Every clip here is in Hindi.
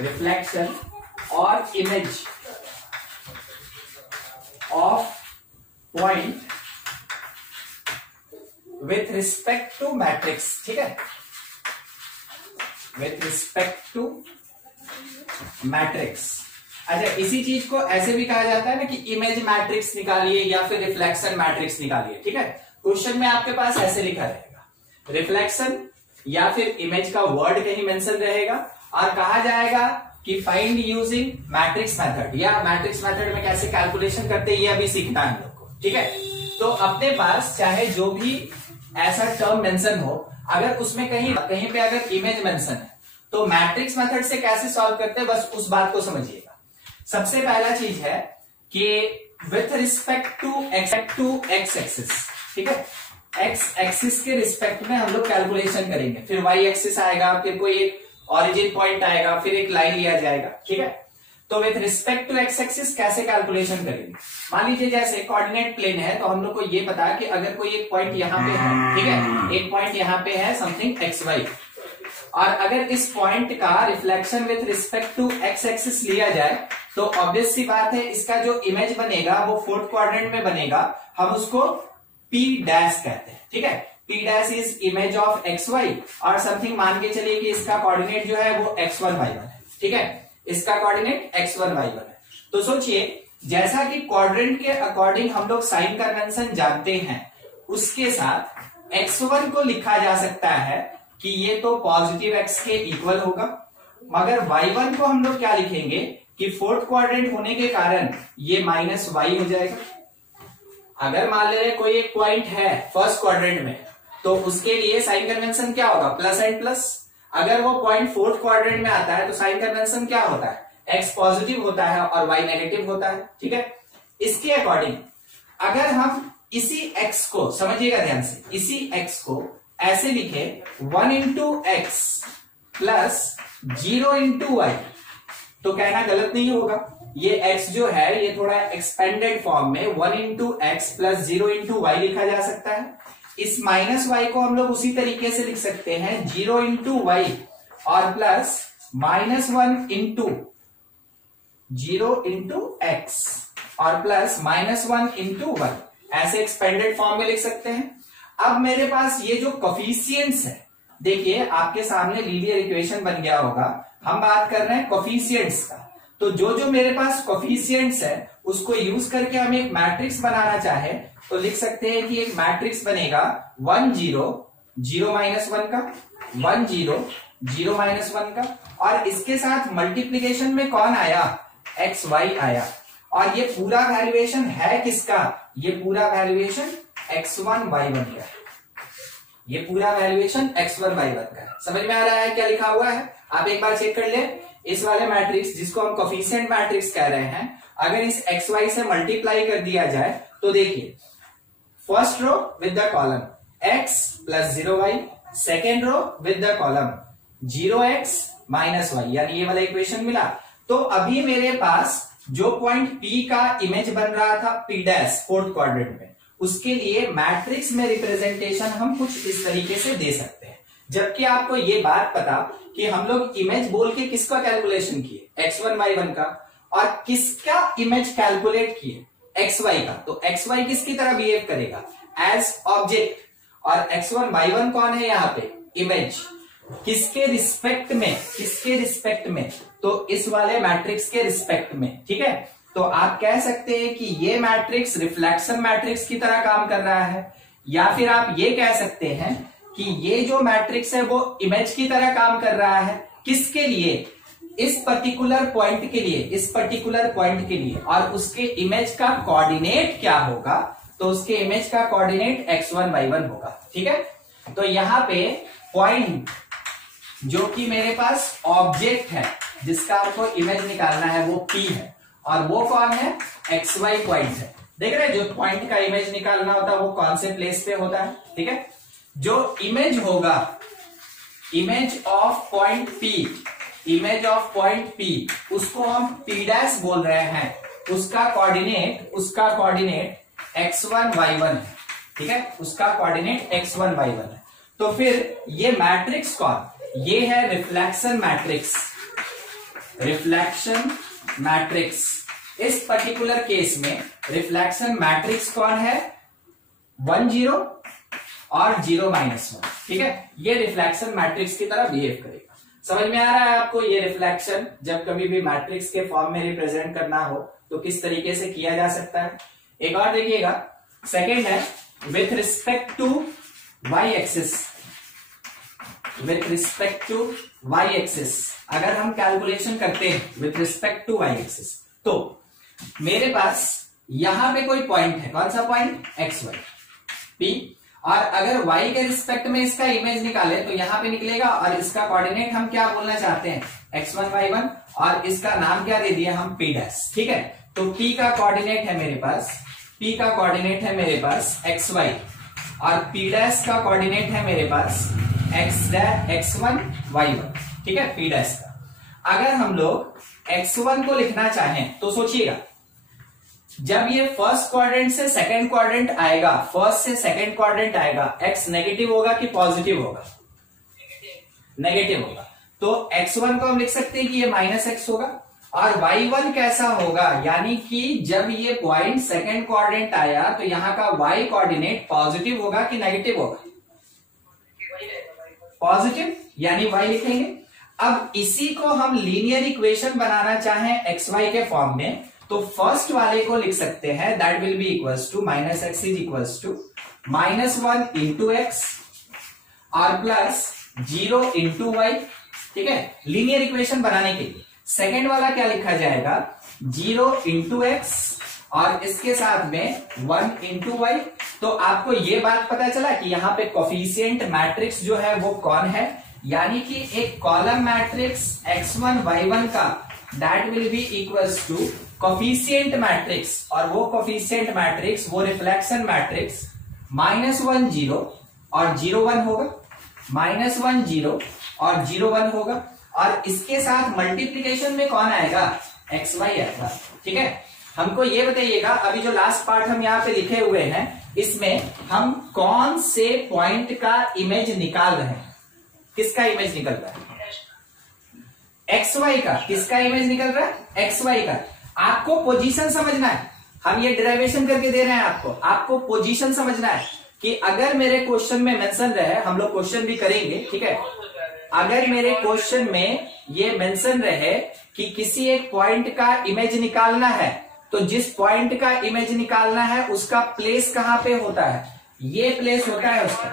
रिफ्लेक्शन और image of point with respect to matrix. ठीक है, विथ रिस्पेक्ट टू मैट्रिक्स। अच्छा, इसी चीज को ऐसे भी कहा जाता है ना कि इमेज मैट्रिक्स निकालिए या फिर रिफ्लेक्शन मैट्रिक्स निकालिए। ठीक है, क्वेश्चन में आपके पास ऐसे लिखा रहेगा, रिफ्लेक्शन या फिर इमेज का वर्ड कहीं मेंशन रहेगा और कहा जाएगा कि फाइंड यूजिंग मैट्रिक्स मेथड, या मैट्रिक्स मेथड में कैसे कैलकुलेशन करते हैं ये अभी सीखना है हम लोग को। ठीक है, तो अपने पास चाहे जो भी ऐसा टर्म मेंशन हो, अगर उसमें कहीं पे अगर इमेज मेंशन है तो मैट्रिक्स मेथड से कैसे सॉल्व करते हैं, बस उस बात को समझिएगा। सबसे पहला चीज है कि with respect to x axis. ठीक है, एक्स एक्सिस के रिस्पेक्ट में हम लोग कैलकुलेशन करेंगे, फिर वाई एक्सिस आएगा, फिर कोई एक ऑरिजिन पॉइंट आएगा, फिर एक लाइन लिया जाएगा। ठीक है, तो with respect to x axis कैसे कैलकुलेशन करेंगे। मान लीजिए जैसे कोऑर्डिनेट प्लेन है, तो हम लोग को ये पता है कि अगर कोई एक पॉइंट यहाँ पे है, ठीक है, एक पॉइंट यहाँ पे है समथिंग एक्स वाई, और अगर इस पॉइंट का reflection with respect to x axis लिया जाए तो ऑब्वियस सी बात है इसका जो इमेज बनेगा वो फोर्थ क्वाड्रेंट में बनेगा, हम उसको P डैश कहते हैं। ठीक है, P dash is image of x y, और समथिंग मान के चलिए कि इसका कोऑर्डिनेट जो है वो x1 y1 है। ठीक है, इसका कोऑर्डिनेट x1 y1 है। तो सोचिए, जैसा कि क्वाड्रेंट के अकॉर्डिंग हम लोग साइन कन्वेंशन जानते हैं, उसके साथ x1 को लिखा जा सकता है कि ये तो पॉजिटिव x के इक्वल होगा, मगर y1 को हम लोग क्या लिखेंगे कि फोर्थ क्वाड्रेंट होने के कारण ये माइनस y हो जाएगा। अगर मान ले कोई एक पॉइंट है फर्स्ट क्वाड्रेंट में, तो उसके लिए साइन कन्वेंशन क्या होगा, प्लस एंड प्लस। अगर वो पॉइंट फोर्थ क्वाड्रेंट में आता है तो साइन कन्वेंशन क्या होता है, x पॉजिटिव होता है और y नेगेटिव होता है। ठीक है, इसके अकॉर्डिंग अगर हम इसी x को, समझिएगा ध्यान से, इसी x को ऐसे लिखे 1 into x plus 0 into y, तो कहना गलत नहीं होगा। ये x जो है ये थोड़ा एक्सपेंडेड फॉर्म में 1 into x plus 0 into y लिखा जा सकता है। इस माइनस वाई को हम लोग उसी तरीके से लिख सकते हैं 0 इंटू वाई और प्लस -1 इंटू 0 इंटू एक्स और प्लस -1 इंटू 1, ऐसे एक्सपेंडेड फॉर्म में लिख सकते हैं। अब मेरे पास ये जो कोफिशिएंट्स है, देखिए आपके सामने लीनियर इक्वेशन बन गया होगा, हम बात कर रहे हैं कोफिशिएंट्स का। तो जो मेरे पास कोफिशिएंट्स है उसको यूज करके हम एक मैट्रिक्स बनाना चाहे तो लिख सकते हैं कि एक मैट्रिक्स बनेगा 1 0 0 -1 का, 1 0 0 -1 का, और इसके साथ मल्टीप्लीकेशन में कौन आया, एक्स वाई आया। और ये पूरा वैल्यूएशन है किसका, ये पूरा वैल्यूएशन x1 y1 का है, ये पूरा वैल्यूएशन x1 y1 का है। समझ में आ रहा है क्या लिखा हुआ है, आप एक बार चेक कर ले। इस वाले मैट्रिक्स जिसको हम कोफिशिएंट मैट्रिक्स कह रहे हैं, अगर इस एक्स वाई से मल्टीप्लाई कर दिया जाए तो देखिए, first row with the column x plus 0y, second row with the column 0x minus y, यानी ये वाला इक्वेशन मिला। तो अभी मेरे पास जो पॉइंट P का इमेज बन रहा था P डैश फोर्थ क्वाड्रेंट में, उसके लिए मैट्रिक्स में रिप्रेजेंटेशन हम कुछ इस तरीके से दे सकते हैं। जबकि आपको ये बात पता कि हम लोग इमेज बोल के किसका कैलकुलेशन किए, x1 y1 का, और किसका इमेज कैलकुलेट किए, xy का। तो xy किसकी तरह बिहेव करेगा, एज ऑब्जेक्ट, और x1 y1 कौन है यहाँ पे, इमेज। किसके रिस्पेक्ट में, किसके रिस्पेक्ट में, तो इस वाले मैट्रिक्स के रिस्पेक्ट में। ठीक है, तो आप कह सकते हैं कि ये मैट्रिक्स रिफ्लेक्शन मैट्रिक्स की तरह काम कर रहा है, या फिर आप ये कह सकते हैं कि ये जो मैट्रिक्स है वो इमेज की तरह काम कर रहा है। किसके लिए, इस पर्टिकुलर पॉइंट के लिए, इस पर्टिकुलर पॉइंट के लिए, और उसके इमेज का कोऑर्डिनेट क्या होगा, तो उसके इमेज का कोऑर्डिनेट x1 y1 होगा। ठीक है, तो यहां पे पॉइंट जो कि मेरे पास ऑब्जेक्ट है जिसका आपको इमेज निकालना है वो P है, और वो कौन है, xy पॉइंट है। देख रहे हैं, जो पॉइंट का इमेज निकालना होता है वो कौन से प्लेस पे होता है। ठीक है, जो इमेज होगा, image of point P, image of point P, उसको हम P डैश बोल रहे हैं, उसका कोऑर्डिनेट x1 y1 है। ठीक है, उसका कोऑर्डिनेट x1 y1 है। तो फिर ये मैट्रिक्स कौन, ये है रिफ्लेक्शन मैट्रिक्स। रिफ्लेक्शन मैट्रिक्स, इस पर्टिकुलर केस में रिफ्लेक्शन मैट्रिक्स कौन है? 1 0 और 0 -1। ठीक है, ये रिफ्लेक्शन मैट्रिक्स की तरह बिहेव करेगा। समझ में आ रहा है आपको? ये रिफ्लेक्शन जब कभी भी मैट्रिक्स के फॉर्म में रिप्रेजेंट करना हो तो किस तरीके से किया जा सकता है। एक और देखिएगा, सेकेंड है with respect to y axis. With respect to y axis अगर हम कैलकुलेशन करते हैं with respect to y axis, तो मेरे पास यहां पे कोई पॉइंट है, कौन सा पॉइंट? एक्स वाई पी, और अगर y के रिस्पेक्ट में इसका इमेज निकाले तो यहां पे निकलेगा, और इसका कोऑर्डिनेट हम क्या बोलना चाहते हैं? x1 y1, और इसका नाम क्या दे दिया हम? p dash. ठीक है, तो p का कोऑर्डिनेट है मेरे पास, p का कोऑर्डिनेट है मेरे पास xy, और p डैश का कोऑर्डिनेट है मेरे पास x1 y1। ठीक है, p डैश का अगर हम लोग x1 को लिखना चाहें तो सोचिएगा, जब ये फर्स्ट क्वाड्रेंट से सेकंड क्वाड्रेंट आएगा, फर्स्ट से सेकंड क्वाड्रेंट आएगा, x नेगेटिव होगा कि पॉजिटिव होगा? नेगेटिव होगा। तो x1 को हम लिख सकते हैं कि ये -x होगा, और y1 कैसा होगा? यानी कि जब ये पॉइंट सेकंड क्वाड्रेंट आया तो यहां का y कोऑर्डिनेट पॉजिटिव होगा कि नेगेटिव होगा? पॉजिटिव, यानी y लिखेंगे। अब इसी को हम लीनियर इक्वेशन बनाना चाहें xy के फॉर्म में, तो फर्स्ट वाले को लिख सकते हैं, that will be equals to -x is equals to -1 into x और प्लस 0 इंटू वाई। ठीक है, लीनियर इक्वेशन बनाने के लिए सेकेंड वाला क्या लिखा जाएगा? 0 इंटू एक्स और इसके साथ में 1 इंटू वाई। तो आपको ये बात पता चला कि यहाँ पे कोफिशिएंट मैट्रिक्स जो है वो कौन है, यानी कि एक कॉलम मैट्रिक्स x1 y1 का that will be equals to coefficient matrix, और वो कोफिशिएंट मैट्रिक्स, वो रिफ्लेक्शन मैट्रिक्स -1 0 और 0 1 होगा, -1 0 और 0 1 होगा, और इसके साथ मल्टीप्लीकेशन में कौन आएगा? xy आएगा। ठीक है, हमको ये बताइएगा, अभी जो लास्ट पार्ट हम यहाँ पे लिखे हुए हैं इसमें हम कौन से पॉइंट का इमेज निकाल रहे हैं? किसका इमेज निकल रहा है? xy का। किसका इमेज निकल रहा है? xy का। आपको पोजीशन समझना है, हम ये डेरिवेशन करके दे रहे हैं आपको पोजीशन समझना है कि अगर मेरे क्वेश्चन में मेंशन रहे, हम लोग क्वेश्चन भी करेंगे, ठीक है, अगर मेरे क्वेश्चन में ये मेंशन रहे कि किसी एक पॉइंट का इमेज निकालना है, तो जिस पॉइंट का इमेज निकालना है उसका प्लेस कहां पे होता है? ये प्लेस होता है उसका।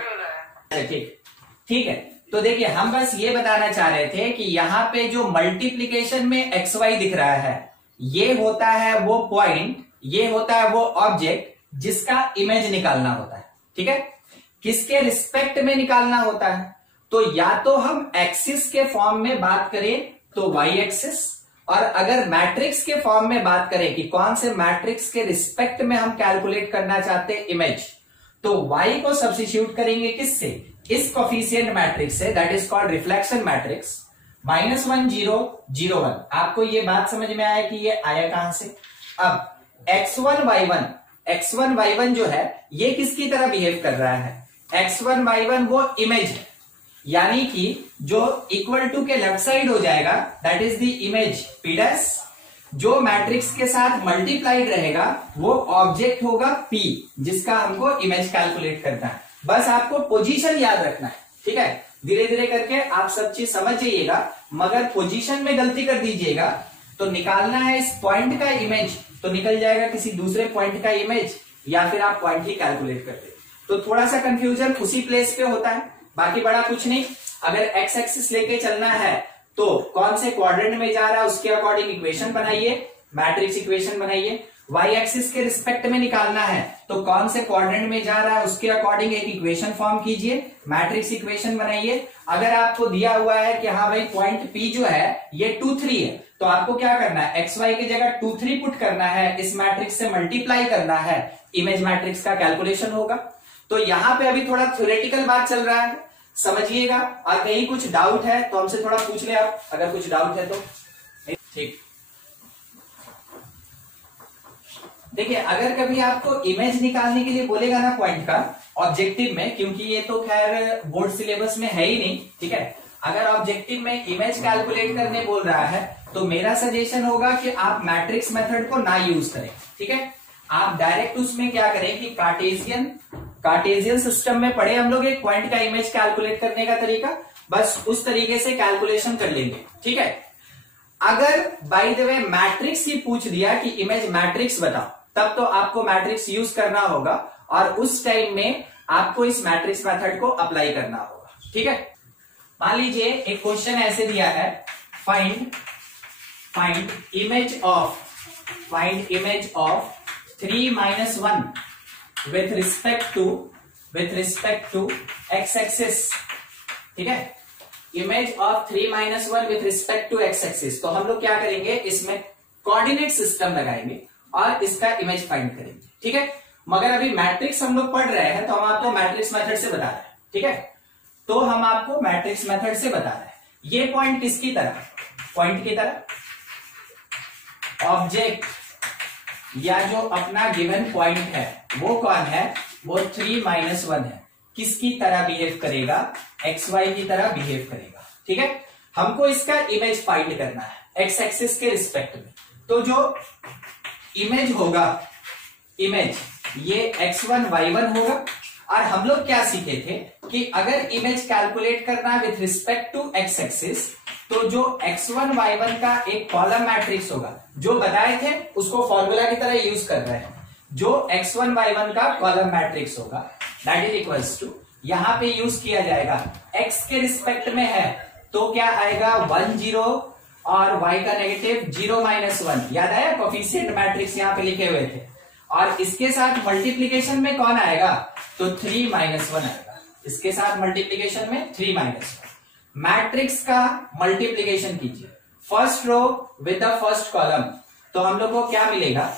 ठीक है, तो देखिए हम बस ये बताना चाह रहे थे कि यहाँ पे जो मल्टीप्लीकेशन में xy दिख रहा है, ये होता है वो पॉइंट, ये होता है वो ऑब्जेक्ट जिसका इमेज निकालना होता है। ठीक है, किसके रिस्पेक्ट में निकालना होता है? तो या तो हम एक्सिस के फॉर्म में बात करें तो y एक्सिस, और अगर मैट्रिक्स के फॉर्म में बात करें कि कौन से मैट्रिक्स के रिस्पेक्ट में हम कैलकुलेट करना चाहते हैं इमेज, तो y को सब्स्टिट्यूट करेंगे किससे? इस कोफिशिएंट मैट्रिक्स से, that is called reflection matrix. -1 0 0 1। आपको ये बात समझ में आया कि ये आया कहां से? अब x1 y1 जो है ये किसकी तरह बिहेव कर रहा है? x1 y1 वो इमेज है, यानी कि जो इक्वल टू के लेफ्ट साइड हो जाएगा, that is the image p dash. जो मैट्रिक्स के साथ मल्टीप्लाइड रहेगा वो ऑब्जेक्ट होगा p, जिसका हमको इमेज कैलकुलेट करना है। बस आपको पोजीशन याद रखना है। ठीक है, धीरे धीरे करके आप सब चीज समझ जाइएगा, मगर पोजीशन में गलती कर दीजिएगा तो निकालना है इस पॉइंट का इमेज तो निकल जाएगा किसी दूसरे पॉइंट का इमेज, या फिर आप पॉइंट ही कैलकुलेट करते, तो थोड़ा सा कंफ्यूजन उसी प्लेस पे होता है, बाकी बड़ा कुछ नहीं। अगर एक्स एक्सिस लेके चलना है तो कौन से क्वाड्रेंट में जा रहा है उसके अकॉर्डिंग इक्वेशन बनाइए, मैट्रिक्स इक्वेशन बनाइए। वाई एक्सिस के रिस्पेक्ट में निकालना है तो कौन से क्वाड्रेंट में जा रहा है उसके अकॉर्डिंग एक इक्वेशन फॉर्म कीजिए, मैट्रिक्स इक्वेशन बनाइए। अगर आपको दिया हुआ है कि हाँ भाई पॉइंट P जो है ये 2 3 है, तो आपको क्या करना है? XY की जगह 2 3 पुट करना है, इस मैट्रिक्स से मल्टीप्लाई करना है, इमेज मैट्रिक्स का कैलकुलेशन होगा। तो यहाँ पे अभी थोड़ा थ्योरेटिकल बात चल रहा है, समझिएगा। और कहीं कुछ डाउट है तो हमसे थोड़ा पूछ ले आप, अगर कुछ डाउट है तो। ठीक, देखिए अगर कभी आपको इमेज निकालने के लिए बोलेगा ना पॉइंट का ऑब्जेक्टिव में, क्योंकि ये तो खैर बोर्ड सिलेबस में है ही नहीं, ठीक है, अगर ऑब्जेक्टिव में इमेज कैलकुलेट करने बोल रहा है तो मेरा सजेशन होगा कि आप मैट्रिक्स मेथड को ना यूज करें, ठीक है। आप डायरेक्ट उसमें क्या करें कि कार्टेशियन सिस्टम में पढ़े हम लोग एक पॉइंट का इमेज कैलकुलेट करने का तरीका, बस उस तरीके से कैलकुलेशन कर लेंगे, ठीक है। अगर बाय द वे मैट्रिक्स ही पूछ दिया कि इमेज मैट्रिक्स बताओ, तब तो आपको मैट्रिक्स यूज करना होगा और उस टाइम में आपको इस मैट्रिक्स मेथड को अप्लाई करना होगा, ठीक है। मान लीजिए एक क्वेश्चन ऐसे दिया है, find image of 3 - 1 with respect to x axis, ठीक है। Image of 3 - 1 with respect to x axis, तो हम लोग क्या करेंगे, इसमें कोऑर्डिनेट सिस्टम लगाएंगे और इसका इमेज फाइंड करेंगे, ठीक है। मगर अभी मैट्रिक्स हम लोग पढ़ रहे हैं तो हम आपको मैट्रिक्स मेथड से बता रहे हैं, ठीक है। तो हम आपको मैट्रिक्स मेथड से बता रहे हैं। ये पॉइंट किसकी तरह, पॉइंट की तरह, ऑब्जेक्ट या जो अपना गिवन पॉइंट है वो कौन है, वो 3 - 1 है। किसकी तरह बिहेव करेगा, एक्स वाई की तरह बिहेव करेगा, ठीक है। हमको इसका इमेज फाइंड करना है एक्स एक्सिस के रिस्पेक्ट में। तो जो इमेज होगा, इमेज ये x1 y1 होगा। और हम लोग क्या सीखे थे कि अगर इमेज कैलकुलेट करना है with respect to x axis, तो जो x1 y1 का एक कॉलम मैट्रिक्स होगा, जो बताए थे उसको फॉर्मूला की तरह यूज कर रहे हैं। जो x1 y1 का कॉलम मैट्रिक्स होगा दैट इज इक्वल्स टू, यहां पे यूज किया जाएगा x के रिस्पेक्ट में है तो क्या आएगा 1 0 और y का नेगेटिव 0 - 1। याद आया, कोफिशिएंट मैट्रिक्स यहां पे लिखे हुए थे। और इसके साथ मल्टीप्लीकेशन में कौन आएगा, तो 3 - 1 आएगा। इसके साथ मल्टीप्लीकेशन में 3 - 1। मैट्रिक्स का मल्टीप्लीकेशन कीजिए, first row with the first column, तो हम लोग को क्या मिलेगा,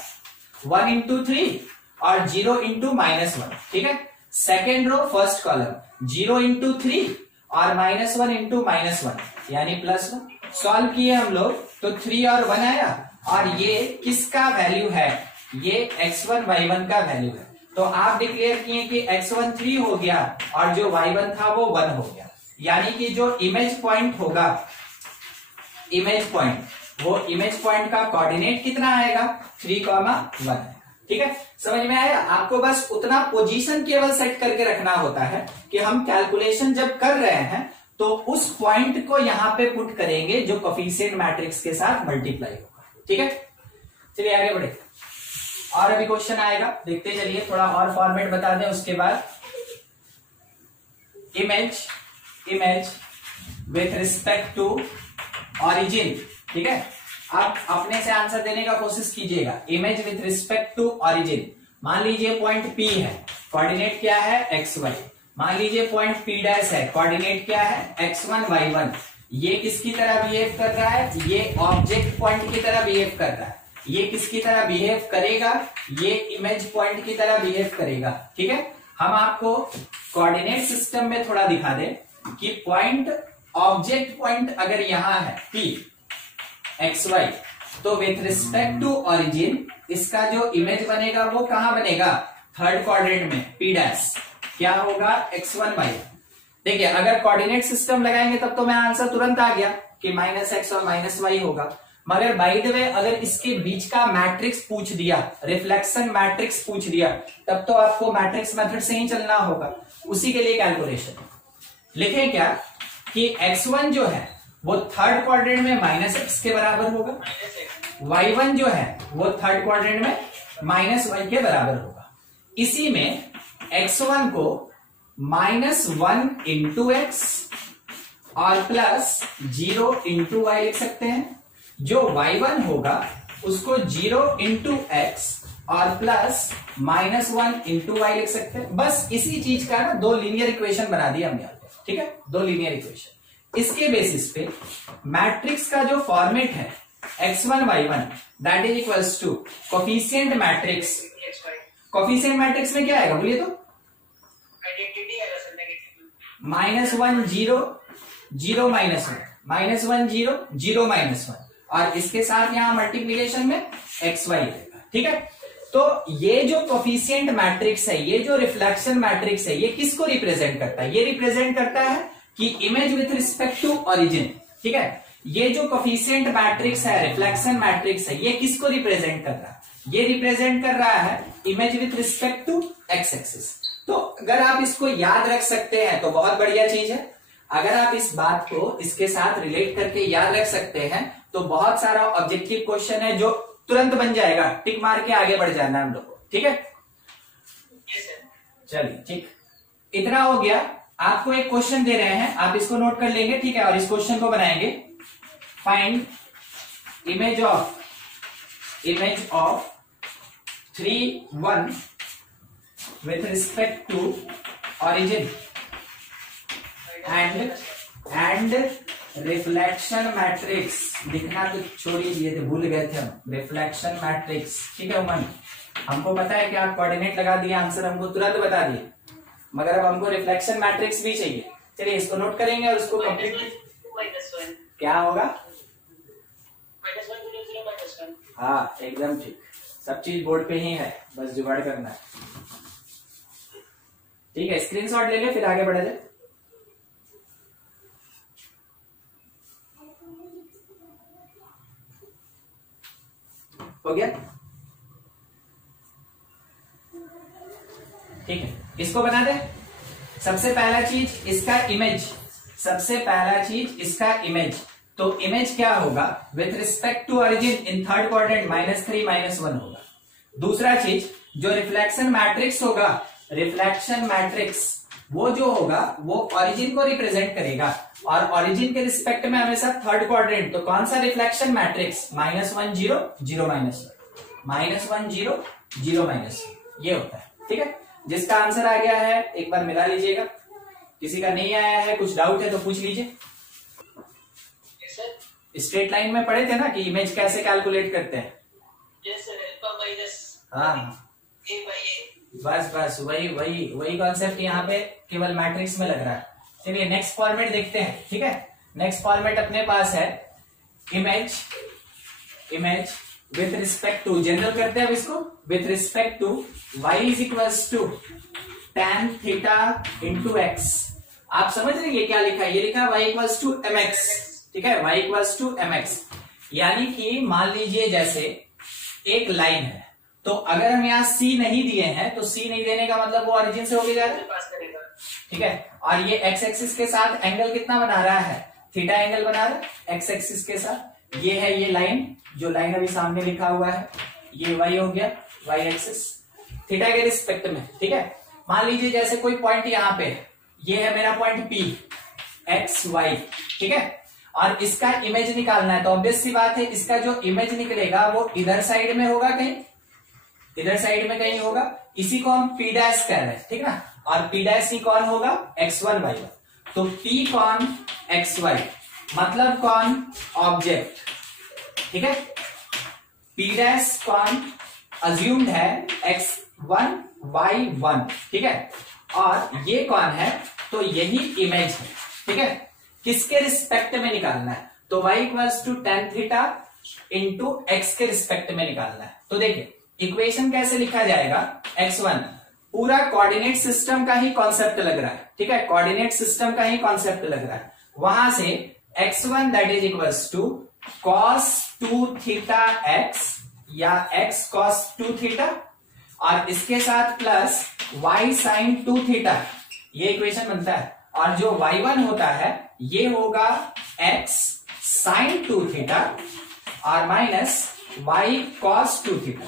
1 × 3 और 0 × -1, ठीक है। सेकेंड रो फर्स्ट कॉलम 0 × 3 और -1 × -1 यानी +1। सॉल्व किए हम लोग तो 3 और 1 आया, और ये किसका वैल्यू है, ये x1 y1 का वैल्यू है। तो आप डिक्लेयर किए कि x1 3 हो गया और जो y1 था वो 1 हो गया। यानी कि जो इमेज पॉइंट होगा, इमेज पॉइंट, वो इमेज पॉइंट का कोऑर्डिनेट कितना आएगा, 3, 1 आएगा, ठीक है। समझ में आया। आपको बस उतना पोजीशन केवल सेट करके रखना होता है कि हम कैलकुलेशन जब कर रहे हैं तो उस पॉइंट को यहां पे पुट करेंगे जो कोफिशिएंट मैट्रिक्स के साथ मल्टीप्लाई होगा, ठीक है। चलिए आगे बढ़े, और अभी क्वेश्चन आएगा, देखते चलिए। थोड़ा और फॉर्मेट बता दें उसके बाद। Image with respect to origin, ठीक है। आप अपने से आंसर देने का कोशिश कीजिएगा। Image with respect to origin, मान लीजिए पॉइंट P है, कोऑर्डिनेट क्या है XY। मान लीजिए पॉइंट P' है, कोऑर्डिनेट क्या है x1 y1। ये किसकी तरह बिहेव कर रहा है, ये ऑब्जेक्ट पॉइंट की तरह बिहेव कर रहा है। ये किसकी तरह बिहेव करेगा, ये इमेज पॉइंट की तरह बिहेव करेगा, ठीक है। हम आपको कोऑर्डिनेट सिस्टम में थोड़ा दिखा दें कि पॉइंट, ऑब्जेक्ट पॉइंट अगर यहां है P XY, तो विथ रिस्पेक्ट टू ऑरिजिन इसका जो इमेज बनेगा वो कहां बनेगा, थर्ड क्वाड्रेंट में P'। क्या होगा, x1 y। देखिए अगर कोऑर्डिनेट सिस्टम लगाएंगे तब तो मैं आंसर तुरंत आ गया कि -x और -y होगा। मगर बाय द वे अगर इसके बीच का मैट्रिक्स पूछ दिया, रिफ्लेक्शन मैट्रिक्स पूछ दिया, तब तो आपको मैट्रिक्स मेथड से ही चलना होगा। उसी के लिए कैलकुलेशन लिखें क्या कि x1 जो है वो थर्ड क्वाड्रेंट में -x के बराबर होगा, y1 जो है वो थर्ड क्वाड्रेंट में -y के बराबर होगा। इसी में x1 को -1 × x और +0 × y लिख सकते हैं। जो y1 होगा उसको 0 × x और +-1 × y लिख सकते हैं। बस इसी चीज का ना दो लीनियर इक्वेशन बना दिया हमने, ठीक है, दो लीनियर इक्वेशन। इसके बेसिस पे मैट्रिक्स का जो फॉर्मेट है x1 y1 that is equals to coefficient matrix. Coefficient matrix में क्या आएगा बोलिए तो, -1 0 0 -1 -1 0 0 -1, और इसके साथ यहां मल्टीप्लीकेशन में XY रहेगा, ठीक है। तो ये जो कोफिशिएंट मैट्रिक्स है, ये जो रिफ्लेक्शन मैट्रिक्स है, ये किसको रिप्रेजेंट करता है, ये रिप्रेजेंट करता है कि image with respect to origin, ठीक है, ये जो कोफिशिएंट मैट्रिक्स है, रिफ्लेक्शन मैट्रिक्स है, ये किसको रिप्रेजेंट कर रहा है? ये रिप्रेजेंट कर रहा है image with respect to x axis. तो अगर आप इसको याद रख सकते हैं तो बहुत बढ़िया चीज है। अगर आप इस बात को इसके साथ रिलेट करके याद रख सकते हैं तो बहुत सारा ऑब्जेक्टिव क्वेश्चन है जो तुरंत बन जाएगा, टिक मार के आगे बढ़ जाना हम लोग को, ठीक है। चलिए ठीक, इतना हो गया। आपको एक क्वेश्चन दे रहे हैं, आप इसको नोट कर लेंगे, ठीक है, और इस क्वेश्चन को बनाएंगे। Find image of 3, 1 with respect to origin and reflection matrix। लिखना तो छोड़ ही दिए थे, भूल गए थे हम, रिफ्लेक्शन मैट्रिक्स, ठीक है उमन, हमको पता है कि आप कोऑर्डिनेट लगा दिए, आंसर हमको तुरंत बता दिए, मगर अब हमको रिफ्लेक्शन मैट्रिक्स भी चाहिए। चलिए इसको नोट करेंगे और इसको कंप्लीट क्या होगा। हाँ एकदम ठीक, सब चीज बोर्ड पे ही है, बस जुगाड़ करना है, ठीक है। स्क्रीनशॉट ले ले फिर आगे बढ़ा जाए। हो गया, ठीक है, इसको बना दे। सबसे पहला चीज इसका इमेज, सबसे पहला चीज इसका इमेज, तो इमेज क्या होगा with respect to origin in third quadrant -3 -1 होगा। दूसरा चीज जो रिफ्लेक्शन मैट्रिक्स होगा, रिफ्लेक्शन मैट्रिक्स वो जो होगा वो ओरिजिन को रिप्रेजेंट करेगा, और ओरिजिन के रिस्पेक्ट में हमेशा थर्ड क्वाड्रेंट, तो कौन सा रिफ्लेक्शन मैट्रिक्स, -1 0 0 -1 -1 0 0 -1 ये होता है, ठीक है। जिसका आंसर आ गया है एक बार मिला लीजिएगा, किसी का नहीं आया है, कुछ डाउट है तो पूछ लीजिए। स्ट्रेट लाइन में पढ़े थे ना कि इमेज कैसे कैलकुलेट करते हैं। हाँ बस बस वही कॉन्सेप्ट यहाँ पे केवल मैट्रिक्स में लग रहा है। चलिए नेक्स्ट फॉर्मेट देखते हैं, ठीक है। नेक्स्ट फॉर्मेट अपने पास है image with respect to, general करते हैं अब इसको, with respect to y is equals to tan theta into x. आप समझ रहे हैं ये क्या लिखा है, ये लिखा है y इक्वल्स टू mx, ठीक है, y इक्वल्स टू mx। यानी कि मान लीजिए जैसे एक लाइन है, तो अगर हम यहाँ C नहीं दिए हैं तो C नहीं देने का मतलब वो ओरिजिन से होके जा रहा है, ठीक है। और ये x एक्सिस के साथ एंगल कितना बना रहा है, थीटा एंगल बना रहा है x एक्सिस के साथ। ये है ये लाइन, जो लाइन अभी सामने लिखा हुआ है, ये y हो गया, y एक्सिस थीटा के रिस्पेक्ट में, ठीक है। मान लीजिए जैसे कोई पॉइंट यहाँ पे, ये है मेरा पॉइंट P x y, ठीक है, और इसका इमेज निकालना है, तो ऑब्वियस सी बात है इसका जो इमेज निकलेगा वो इधर साइड में होगा, कहीं इधर साइड में कहीं होगा, इसी को हम P डैश कह रहे हैं, ठीक ना। और P डैश ही कौन होगा, x1 y1, तो P कौन xy मतलब कौन ऑब्जेक्ट, ठीक है। P डैश कौन अज्यूम्ड है x1 y1, ठीक है, और ये कौन है, तो यही इमेज है, ठीक है। किसके रिस्पेक्ट में निकालना है, तो y equals to tan theta into x के रिस्पेक्ट में निकालना है। तो देखिए इक्वेशन कैसे लिखा जाएगा, x1 पूरा कोऑर्डिनेट सिस्टम का ही कॉन्सेप्ट लग रहा है, ठीक है, कोऑर्डिनेट सिस्टम का ही कॉन्सेप्ट लग रहा है। वहां से x1 that is equals to cos 2 theta x या x cos 2 थीटा, और इसके साथ प्लस y sin 2 थीटा, ये इक्वेशन बनता है। और जो y1 होता है ये होगा x sin 2 थीटा और माइनस y cos 2 थीटा।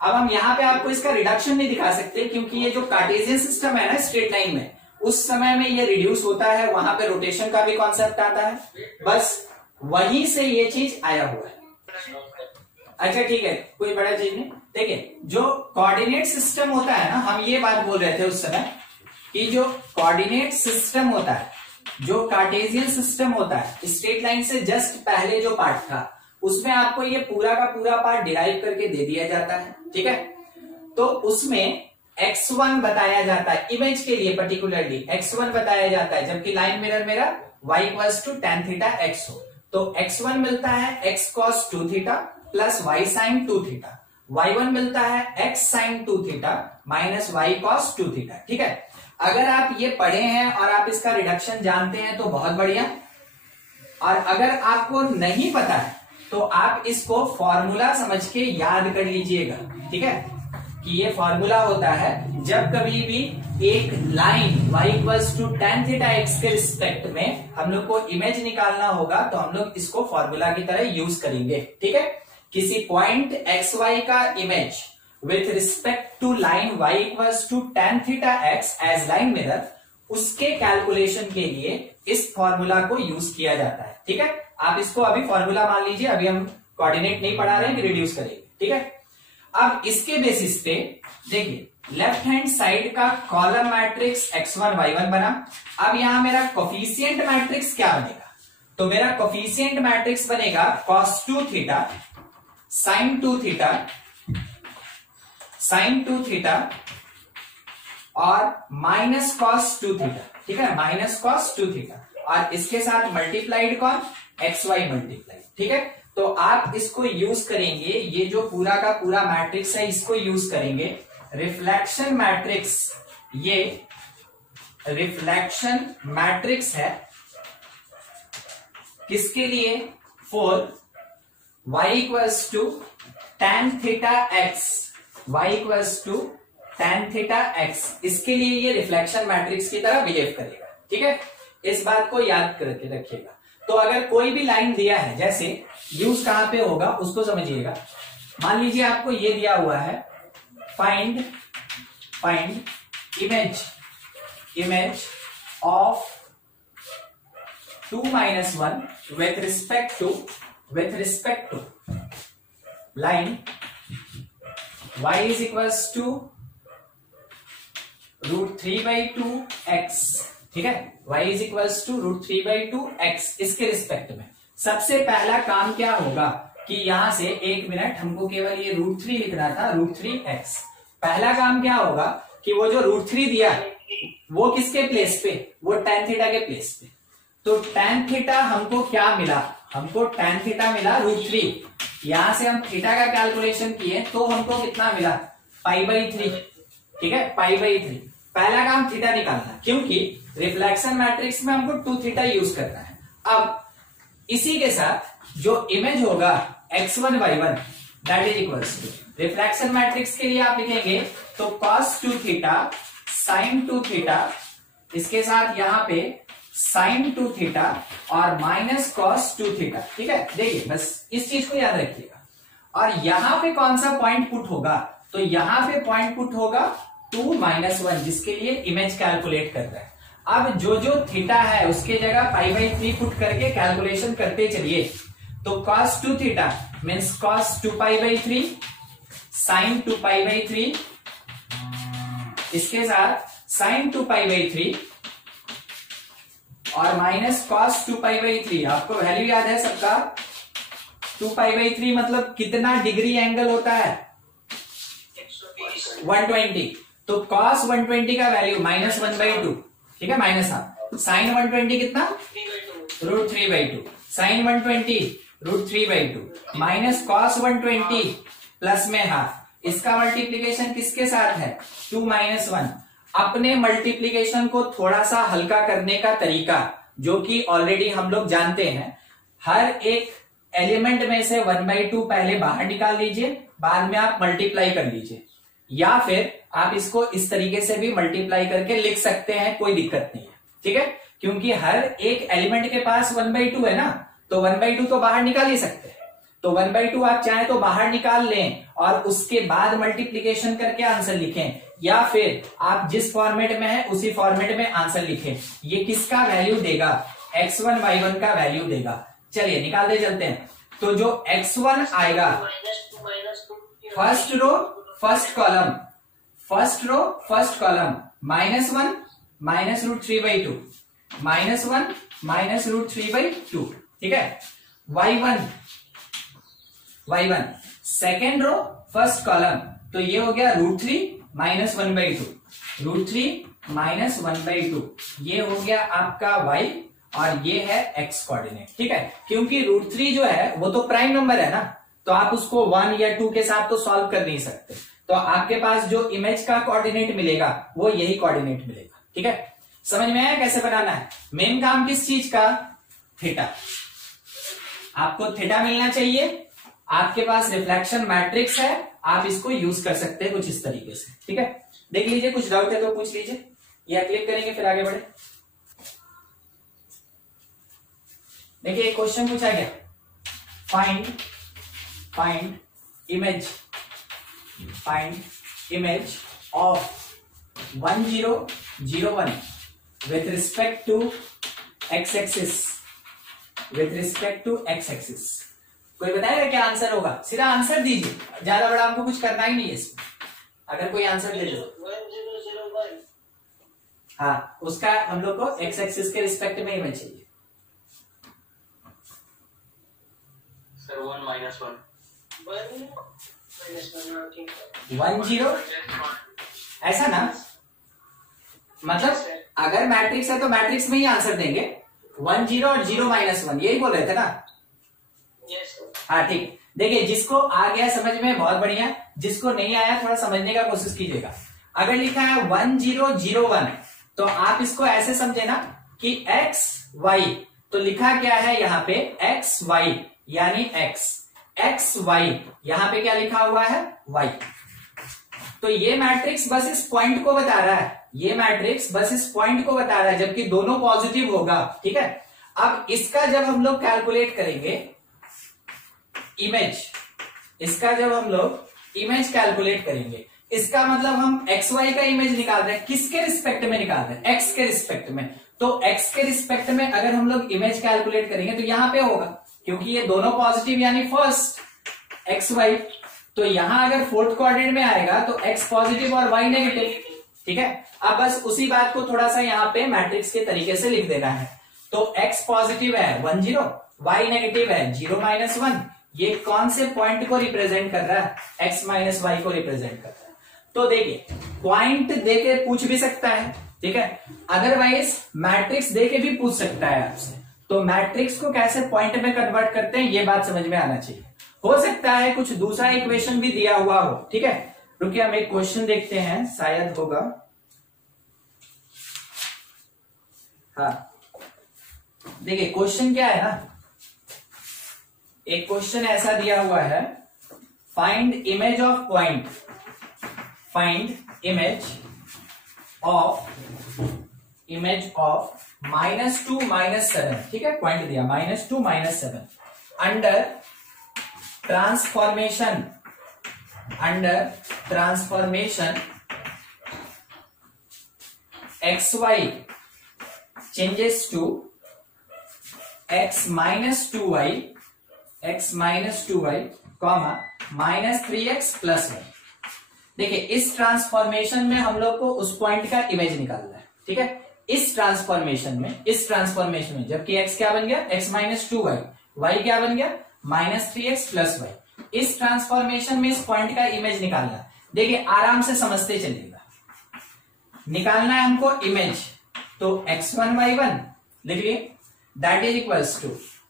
अब हम यहाँ पे आपको इसका रिडक्शन नहीं दिखा सकते क्योंकि ये जो कार्टेशियन सिस्टम है ना स्ट्रेट लाइन में, उस समय में ये रिड्यूस होता है, वहां पे रोटेशन का भी कॉन्सेप्ट आता है, बस वहीं से ये चीज आया हुआ है। अच्छा ठीक है, कोई बड़ा चीज नहीं। देखिए जो कोऑर्डिनेट सिस्टम होता है ना, हम ये बात बोल रहे थे उस समय कि जो कोऑर्डिनेट सिस्टम होता है, जो कार्टेशियन सिस्टम होता है, स्ट्रेट लाइन से जस्ट पहले जो पार्ट था उसमें आपको ये पूरा का पूरा पार्ट डिराइव करके दे दिया जाता है, ठीक है। तो उसमें x1 बताया जाता है, इमेज के लिए पर्टिकुलरली x1 बताया जाता है, जबकि लाइन मिरर मेरा y equals to tan theta x हो, तो x1 मिलता है x cos 2 theta plus y sin 2 theta, y1 मिलता है x sin 2 theta minus y cos 2 theta, ठीक है। अगर आप ये पढ़े हैं और आप इसका रिडक्शन जानते हैं तो बहुत बढ़िया, और अगर आपको नहीं पता है तो आप इसको फॉर्मूला समझ के याद कर लीजिएगा, ठीक है, कि ये फॉर्मूला होता है जब कभी भी एक line y equals to tan theta x के रिस्पेक्ट में हम लोग को इमेज निकालना होगा तो हम लोग इसको फॉर्मूला की तरह यूज करेंगे, ठीक है। किसी पॉइंट xy का image with respect to line y equals to tan theta x as line mirror, उसके कैलकुलेशन के लिए इस फॉर्मूला को यूज किया जाता है, ठीक है। आप इसको अभी फॉर्मूला मान लीजिए, अभी हम कोऑर्डिनेट नहीं पढ़ा रहे हैं कि रिड्यूस करेंगे, ठीक है। अब इसके बेसिस पे देखिए, लेफ्ट हैंड साइड का कॉलम मैट्रिक्स x1 y1 बना। अब यहां मेरा कोफिशिएंट मैट्रिक्स क्या बनेगा, तो मेरा कोफिशिएंट मैट्रिक्स बनेगा cos2 theta sin2 theta sin2 theta और माइनस cos2 थीटा, ठीक है, माइनस cos2 थीटा, और इसके साथ मल्टीप्लाइड कौन, xy मल्टीप्लाइड, ठीक है। तो आप इसको यूज करेंगे, ये जो पूरा का पूरा मैट्रिक्स है इसको यूज करेंगे रिफ्लेक्शन मैट्रिक्स, ये रिफ्लेक्शन मैट्रिक्स है किसके लिए, for y equals to tan theta x, y equals to tan theta x, इसके लिए ये रिफ्लेक्शन मैट्रिक्स की तरह बिहेव करेगा, ठीक है। इस बात को याद करके रखिएगा। तो अगर कोई भी लाइन दिया है, जैसे यूज कहां पे होगा उसको समझिएगा। मान लीजिए आपको ये दिया हुआ है find image of 2 - 1 with respect to line y is equals to √3/2x, ठीक है, y is equals to √3/2x, इसके रिस्पेक्ट में सबसे पहला काम क्या होगा कि यहां से, एक मिनट, हमको केवल ये √3 लिखना था, √3x। पहला काम क्या होगा कि वो जो √3 दिया वो किसके प्लेस पे, वो tan थीटा के प्लेस पे। तो tan थीटा हमको क्या मिला, हमको tan थीटा मिला √3। यहां से हम थीटा का कैलकुलेशन किए तो हमको कितना मिला, π/3, ठीक है, π/3। पहला काम थीटा निकालना, क्योंकि रिफ्लेक्शन मैट्रिक्स में हमको 2 थीटा यूज करना है। अब इसी के साथ जो इमेज होगा x1 y1 that is equals to, reflection matrix के लिए आप लिखेंगे तो cos2 थीटा sin2 थीटा, इसके साथ यहां पे sin2 थीटा और माइनस cos2 थीटा, ठीक है। देखिए बस इस चीज को याद रखिएगा। और यहां पे कौन सा पॉइंट पुट होगा, तो यहां पे पॉइंट पुट होगा 2 - 1, जिसके लिए इमेज कैलकुलेट कर रहा है। अब जो जो थीटा है उसके जगह π/3 पुट करके कैलकुलेशन करते चलिए। तो cos2 theta means cos 2π/3 sin 2π/3, इसके साथ sin 2π/3 और माइनस cos 2π/3। आपको वैल्यू याद है सबका, 2π/3 मतलब कितना डिग्री एंगल होता है, 120। तो cos 120 का वैल्यू -1/2, ठीक है, माइनस हाफ। sin 120 कितना, √3/2, sin 120 √3/2 माइनस cos 120 प्लस में हाफ। इसका मल्टीप्लीकेशन किसके साथ है, 2 - 1। अपने मल्टीप्लीकेशन को थोड़ा सा हल्का करने का तरीका, जो कि ऑलरेडी हम लोग जानते हैं, हर एक एलिमेंट में से 1/2 पहले बाहर निकाल लीजिए, बाद में आप मल्टीप्लाई कर लीजिए, या फिर आप इसको इस तरीके से भी मल्टीप्लाई करके लिख सकते हैं, कोई दिक्कत नहीं है, ठीक है। क्योंकि हर एक एलिमेंट के पास 1/2 है ना, तो 1/2 तो बाहर निकाल ही सकते हैं। तो 1/2 आप चाहें तो बाहर निकाल लें और उसके बाद मल्टीप्लीकेशन करके आंसर लिखें, या फिर आप जिस फॉर्मेट में है उसी फॉर्मेट में आंसर लिखें। ये किसका वैल्यू देगा, x1 y1 का वैल्यू देगा। चलिए निकालते चलते हैं। तो जो x1 आएगा, फर्स्ट रो फर्स्ट कॉलम, -1 -√3/2, -1 -√3/2, ठीक है। y1 second row first column, तो ये हो गया √3 -1/2, √3 -1/2, ये हो गया आपका y और ये है x कोऑर्डिनेट, ठीक है। क्योंकि √3 जो है वो तो प्राइम नंबर है ना, तो आप उसको 1 या 2 के साथ तो सॉल्व कर नहीं सकते। तो आपके पास जो इमेज का कोऑर्डिनेट मिलेगा वो यही कोऑर्डिनेट मिलेगा, ठीक है, समझ में आया कैसे बनाना है। मेन काम किस चीज का, थीटा। आपको थीटा मिलना चाहिए, आपके पास रिफ्लेक्शन मैट्रिक्स है, आप इसको यूज कर सकते हैं कुछ इस तरीके से। ठीक है, देख लीजिए, कुछ डाउट है तो पूछ लीजिए, या क्लिक करेंगे फिर आगे बढ़े। देखिए एक क्वेश्चन पूछा गया, find image of 1001 with respect to x-axis, कोई बताएगा क्या आंसर होगा? सीधा आंसर दीजिए, ज्यादा बड़ा हमको कुछ करना ही नहीं है इसमें। अगर कोई आंसर दे दो, 1001, हाँ, उसका हम लोग को एक्स एक्सिस के रिस्पेक्ट में इमेज चाहिए। सर 1 - 1 0 ऐसा ना, मतलब अगर मैट्रिक्स है तो मैट्रिक्स में ही आंसर देंगे। 1 0 और 0 - 1 यही बोल रहे थे ना? हाँ ठीक है, देखिए जिसको आ गया समझ में बहुत बढ़िया, जिसको नहीं आया थोड़ा समझने का कोशिश कीजिएगा। अगर लिखा है 1 0 0 1 तो आप इसको ऐसे समझे ना कि x y, तो लिखा क्या है यहाँ पे x y, यानी x y, यहाँ पे क्या लिखा हुआ है y। तो ये मैट्रिक्स बस इस पॉइंट को बता रहा है, ये मैट्रिक्स बस इस पॉइंट को बता रहा है, जबकि दोनों पॉजिटिव होगा। ठीक है, अब इसका जब हम लोग कैलकुलेट करेंगे इमेज, इसका जब हम लोग इमेज कैलकुलेट करेंगे, इसका मतलब हम एक्स वाई का इमेज निकाल रहे हैं, किसके रिस्पेक्ट में निकाल रहे हैं? एक्स के रिस्पेक्ट में। तो एक्स के रिस्पेक्ट में अगर हम लोग इमेज कैलकुलेट करेंगे तो यहां पे होगा, क्योंकि ये दोनों पॉजिटिव यानी फर्स्ट एक्स वाई, तो यहां अगर फोर्थ क्वाड्रेंट में आएगा तो एक्स पॉजिटिव और वाई नेगेटिव। ठीक है, अब बस उसी बात को थोड़ा सा यहाँ पे मैट्रिक्स के तरीके से लिख देना है। तो एक्स पॉजिटिव है 1 0, वाई नेगेटिव है 0 - 1, ये कौन से पॉइंट को रिप्रेजेंट कर रहा है? एक्स माइनस वाई को रिप्रेजेंट कर रहा है। तो देखिए पॉइंट देके पूछ भी सकता है, ठीक है, अदरवाइज मैट्रिक्स देके भी पूछ सकता है आपसे। तो मैट्रिक्स को कैसे पॉइंट में कन्वर्ट करते हैं ये बात समझ में आना चाहिए। हो सकता है कुछ दूसरा इक्वेशन भी दिया हुआ हो। ठीक है, रुकिए हम एक क्वेश्चन देखते हैं, शायद होगा। हाँ देखिए क्वेश्चन क्या है ना, एक क्वेश्चन ऐसा दिया हुआ है, find image of point, find image of -2 - 7। ठीक है, पॉइंट दिया -2 - 7 under transformation xy changes to x - 2y comma -3x + 1। देखिए इस ट्रांसफॉर्मेशन में हम लोग को उस पॉइंट का इमेज निकालना है। ठीक है, इस ट्रांसफॉर्मेशन में जबकि x क्या बन गया, x - 2y, y क्या बन गया -3x + y। इस ट्रांसफॉर्मेशन में इस पॉइंट का इमेज निकालना। देखिए आराम से समझते चलिएगा, निकालना है हमको इमेज, तो x1 y1 लिख लिए, that is equals to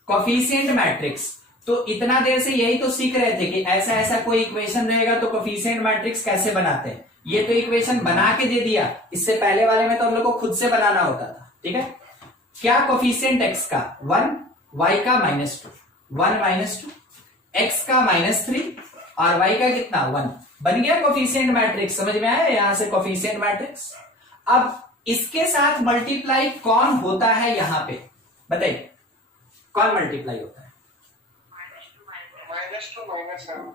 coefficient matrix. तो इतना देर से यही तो सीख रहे थे कि ऐसा ऐसा कोई इक्वेशन रहेगा तो कोफिशिएंट मैट्रिक्स कैसे बनाते हैं। ये तो इक्वेशन बना के दे दिया, इससे पहले वाले में तो हम लोग को खुद से बनाना होता था। ठीक है, क्या कोफिशिएंट x का 1, y का -2, 1 - 2, x का -3 और y का कितना 1, बन गया कोफिशिएंट मैट्रिक्स। समझ में आया यहां से कोफिशिएंट मैट्रिक्स। अब इसके साथ मल्टीप्लाई कौन होता है यहां पे, बताइए कौन मल्टीप्लाई होता है?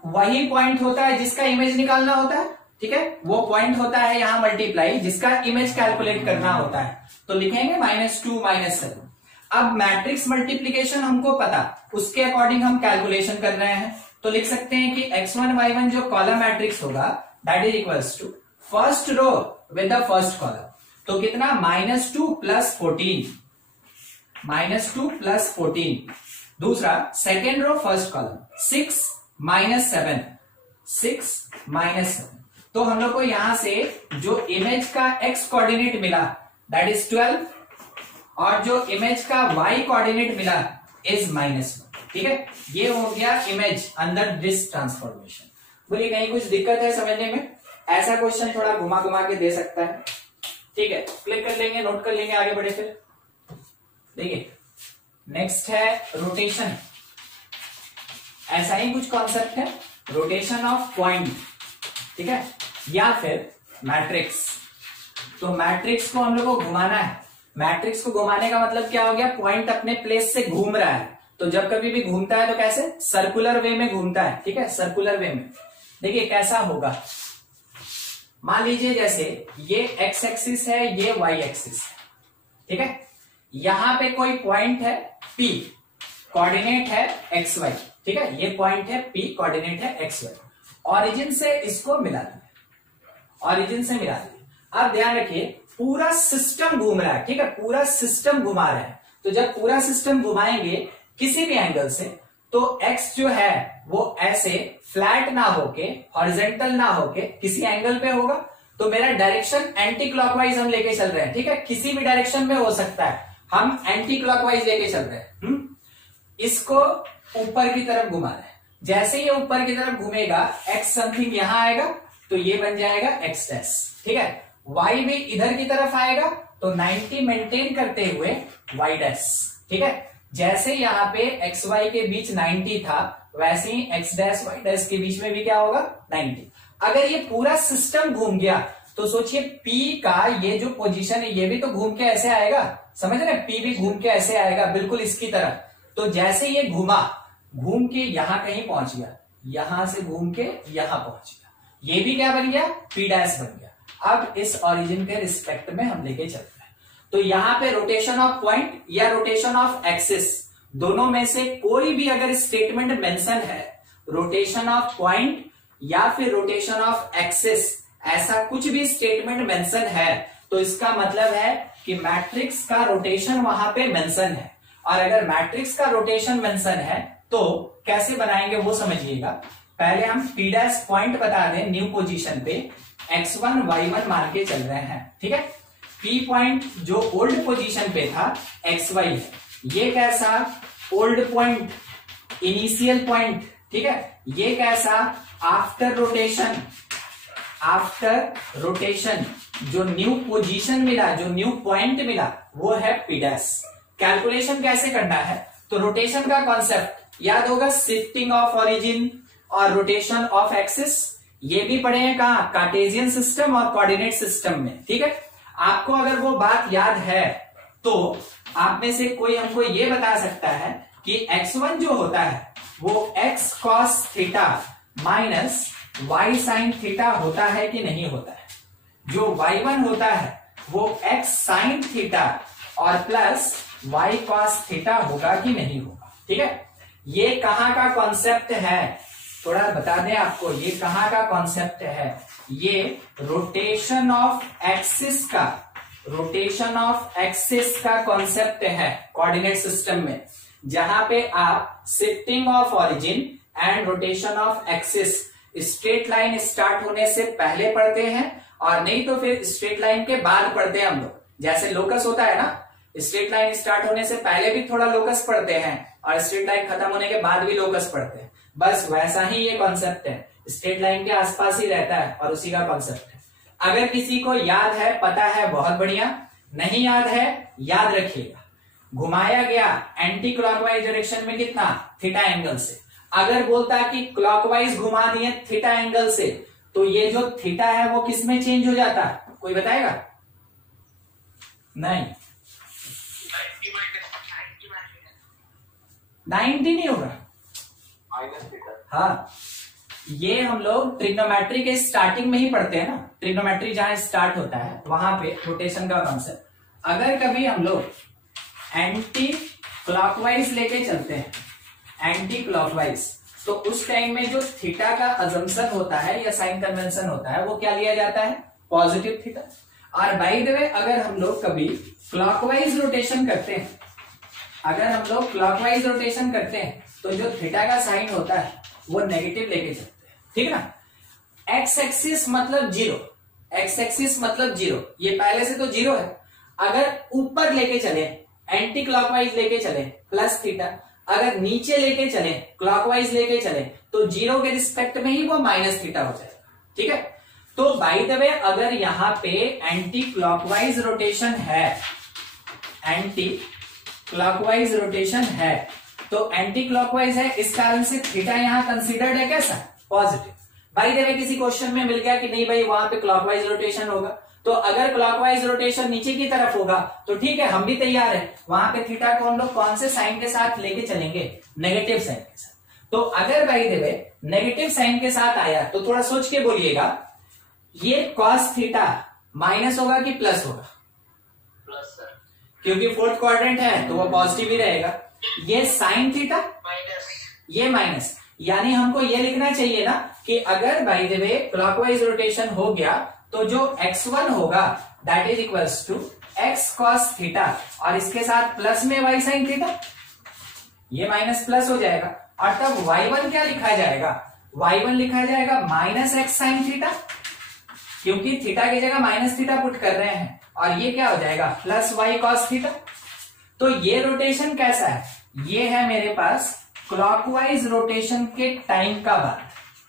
वही पॉइंट होता है जिसका इमेज निकालना होता है। ठीक है, वो पॉइंट होता है यहां मल्टीप्लाई जिसका इमेज कैलकुलेट करना होता है। तो लिखेंगे -2 - 7। अब मैट्रिक्स मल्टीप्लीकेशन हमको पता, उसके अकॉर्डिंग हम कैलकुलेशन कर रहे हैं। तो लिख सकते हैं कि x1 y1 जो कॉलम मैट्रिक्स होगा that is equals to first row with the first column, तो कितना -2 + 14, -2 + 14। दूसरा सेकेंड रो फर्स्ट कॉलम 6 - 7, 6 - 7। तो हम लोग को यहां से जो इमेज का x कोऑर्डिनेट मिला दैट इज 12 और जो इमेज का y कोऑर्डिनेट मिला इज -1। ठीक है, ये हो गया इमेज अंडर दिस ट्रांसफॉर्मेशन। बोलिए कहीं कुछ दिक्कत है समझने में? ऐसा क्वेश्चन थोड़ा घुमा घुमा के दे सकता है। ठीक है, क्लिक कर लेंगे, नोट कर लेंगे, आगे बढ़े फिर। देखिए नेक्स्ट है रोटेशन। ऐसा ही कुछ कॉन्सेप्ट है, रोटेशन ऑफ पॉइंट, ठीक है, या फिर मैट्रिक्स। तो मैट्रिक्स को हम लोग को घुमाना है। मैट्रिक्स को घुमाने का मतलब क्या हो गया, पॉइंट अपने प्लेस से घूम रहा है। तो जब कभी भी घूमता है तो कैसे, सर्कुलर वे में घूमता है, ठीक है, सर्कुलर वे में। देखिए कैसा होगा, मान लीजिए जैसे ये एक्स एक्सिस है, ये वाई एक्सिस है, ठीक है, यहां पे कोई पॉइंट है P, कोऑर्डिनेट है एक्स वाई, ठीक है, ये पॉइंट है P, कोऑर्डिनेट है एक्स वाई। ऑरिजिन से इसको मिला दिया, ऑरिजिन से मिला दिया। अब ध्यान रखिए पूरा सिस्टम घूम रहा है, ठीक है, पूरा सिस्टम घुमा रहा है। तो जब पूरा सिस्टम घुमाएंगे किसी भी एंगल से, तो एक्स जो है वो ऐसे फ्लैट ना होके, हॉरिजेंटल ना होके किसी एंगल पे होगा। तो मेरा डायरेक्शन एंटी क्लॉकवाइज हम लेके चल रहे हैं, ठीक है, किसी भी डायरेक्शन में हो सकता है, हम एंटी क्लॉकवाइज लेके चल रहे हैं। इसको ऊपर की तरफ घुमा रहे हैं। जैसे ये ऊपर की तरफ घूमेगा, एक्स समथिंग यहां आएगा तो ये बन जाएगा एक्स डैश, ठीक है, वाई भी इधर की तरफ आएगा तो 90 मेंटेन करते हुए वाई डैश, ठीक है। जैसे यहाँ पे एक्स वाई के बीच 90 था, वैसे ही एक्स डैश वाई डैश के बीच में भी क्या होगा, 90। अगर ये पूरा सिस्टम घूम गया तो सोचिए P का ये जो पोजीशन है ये भी तो घूम के ऐसे आएगा, समझ रहे, P भी घूम के ऐसे आएगा बिल्कुल इसकी तरह। तो जैसे ये घूमा, घूम के यहां कहीं पहुंच गया, यहां से घूम के यहां पहुंच गया, ये भी क्या बन गया, P डैश बन गया। अब इस ओरिजिन के रिस्पेक्ट में हम लेके चलते हैं। तो यहां पे रोटेशन ऑफ पॉइंट या रोटेशन ऑफ एक्सिस, दोनों में से कोई भी अगर स्टेटमेंट मेंशन है, रोटेशन ऑफ पॉइंट या फिर रोटेशन ऑफ एक्सिस, ऐसा कुछ भी स्टेटमेंट मेंशन है, तो इसका मतलब है कि मैट्रिक्स का रोटेशन वहां पे मेंशन है। और अगर मैट्रिक्स का रोटेशन मेंशन है तो कैसे बनाएंगे वो समझिएगा। पहले हम P डैश पॉइंट बता दें, न्यू पोजीशन पे x1 y1 मान के चल रहे हैं, ठीक है। P पॉइंट जो ओल्ड पोजीशन पे था xy है, ये कैसा, ओल्ड पॉइंट, इनिशियल पॉइंट, ठीक है, ये कैसा, आफ्टर रोटेशन, आफ्टर रोटेशन जो न्यू पोजीशन मिला, जो न्यू पॉइंट मिला, वो है P डैश। कैलकुलेशन कैसे करना है, तो रोटेशन का कॉन्सेप्ट याद होगा, शिफ्टिंग ऑफ ओरिजिन और रोटेशन ऑफ एक्सिस, ये भी पढ़े हैं कहां, कार्टेशियन सिस्टम और कोऑर्डिनेट सिस्टम में, ठीक है। आपको अगर वो बात याद है तो आप में से कोई हमको ये बता सकता है कि x1 जो होता है वो x cos theta minus y sin theta होता है कि नहीं होता है। जो y1 होता है वो x sin थीटा और प्लस y cos थीटा होगा कि नहीं होगा, ठीक है। ये कहां का कॉन्सेप्ट है, थोड़ा बता दें आपको, ये कहां का कॉन्सेप्ट है, ये रोटेशन ऑफ एक्सिस का, रोटेशन ऑफ एक्सिस का कॉन्सेप्ट है कोऑर्डिनेट सिस्टम में, जहां पे आप shifting of origin and rotation of axis straight line start होने से पहले पढ़ते हैं, और नहीं तो फिर स्ट्रेट लाइन के बाद पढ़ते हैं हम लोग। जैसे लोकस होता है ना, स्ट्रेट लाइन स्टार्ट होने से पहले भी थोड़ा लोकस पढ़ते हैं और स्ट्रेट लाइन खत्म होने के बाद भी लोकस पढ़ते हैं, बस वैसा ही ये कॉन्सेप्ट है, स्ट्रेट लाइन के आसपास ही रहता है और उसी का कॉन्सेप्ट है। अगर किसी को याद है, पता है, बहुत बढ़िया, नहीं याद है, याद रखिएगा, घुमाया गया एंटी क्लॉकवाइज डायरेक्शन में कितना, थीटा एंगल से। अगर बोलता है कि क्लॉकवाइज घुमा दिए थीटा एंगल से, तो ये जो थीटा है वो किस में चेंज हो जाता है, कोई बताएगा, नहीं 90 नहीं होगा, हाँ, ये हम लोग ट्रिग्नोमेट्री के स्टार्टिंग में ही पढ़ते हैं ना, ट्रिग्नोमेट्री जहां स्टार्ट होता है वहां पे रोटेशन का कॉन्सेप्ट। अगर कभी हम लोग एंटी क्लॉकवाइज लेके चलते हैं, एंटी क्लॉकवाइज, तो उस टाइम में जो थीटा का अजम्पशन होता है या साइन कन्वेंशन होता है वो क्या लिया जाता है, पॉजिटिव थीटा। और बाय द वे अगर हम लोग कभी क्लॉकवाइज रोटेशन करते हैं, अगर हम लोग क्लॉकवाइज रोटेशन करते हैं तो जो थीटा का साइन होता है वो नेगेटिव लेके चलते हैं, ठीक है ना। एक्स एक्सिस मतलब जीरो, एक्स एक्सिस मतलब जीरो, ये पहले से तो जीरो है। अगर ऊपर लेके चले एंटी क्लॉकवाइज लेके चले प्लस थीटा, अगर नीचे लेके चले क्लॉकवाइज लेके चले तो जीरो के रिस्पेक्ट में ही वो माइनस थीटा हो जाएगा, ठीक है। तो बाय द वे अगर यहां पे एंटी क्लॉकवाइज रोटेशन है, एंटी क्लॉकवाइज रोटेशन है, तो एंटी क्लॉकवाइज है, इस कारण से थीटा यहां कंसीडर्ड है कैसा, पॉजिटिव। बाय द वे किसी क्वेश्चन में मिल गया कि नहीं भाई वहां पे क्लॉकवाइज रोटेशन होगा, तो अगर क्लॉकवाइज रोटेशन नीचे की तरफ होगा तो ठीक है, हम भी तैयार है, वहां पे थीटा को हम लोग कौन से साइन के साथ लेके चलेंगे, नेगेटिव साइन के साथ। तो अगर by the way negative sign के साथ आया तो थोड़ा सोच के बोलिएगा, ये कॉस थीटा माइनस होगा कि प्लस होगा, प्लस सर, क्योंकि फोर्थ क्वाड्रेंट है तो वो पॉजिटिव ही रहेगा। ये साइन थीटा माइनस, ये माइनस, यानी हमको ये लिखना चाहिए ना कि अगर by the way clockwise rotation हो गया तो जो x1 होगा that is equals to x cos theta, और इसके साथ प्लस में y sin थीटा, ये माइनस प्लस हो जाएगा, और तब y1 क्या लिखा जाएगा, y1 लिखा जाएगा माइनस x sin थीटा, क्योंकि थीटा की जगह माइनस थीटा पुट कर रहे हैं, और ये क्या हो जाएगा प्लस y cos थीटा। तो ये रोटेशन कैसा है, ये है मेरे पास क्लॉकवाइज रोटेशन के टाइम का बात,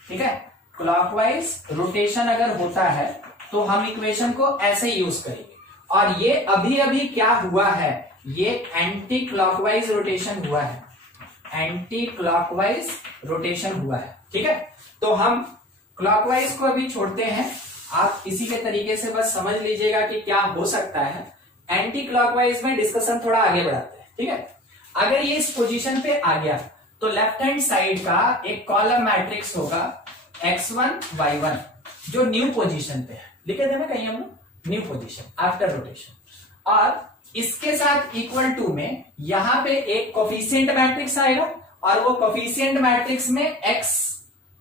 ठीक है। क्लॉकवाइज रोटेशन अगर होता है तो हम इक्वेशन को ऐसे यूज करेंगे, और ये अभी अभी क्या हुआ है, ये एंटी क्लॉकवाइज रोटेशन हुआ है, एंटी क्लॉकवाइज रोटेशन हुआ है, ठीक है। तो हम क्लॉकवाइज को अभी छोड़ते हैं, आप इसी के तरीके से बस समझ लीजिएगा कि क्या हो सकता है। एंटी क्लॉकवाइज में डिस्कशन थोड़ा आगे बढ़ाते हैं, ठीक है। अगर ये इस पोजीशन पे आ गया तो लेफ्ट हैंड साइड का एक कॉलम मैट्रिक्स होगा x1 y1, जो न्यू पोजीशन पे है, लिखे थे ना कहीं हम लोग, न्यू पोजीशन आफ्टर रोटेशन, और इसके साथ इक्वल टू में यहां पे एक कोफिशिएंट मैट्रिक्स आएगा, और वो कोफिशिएंट मैट्रिक्स में x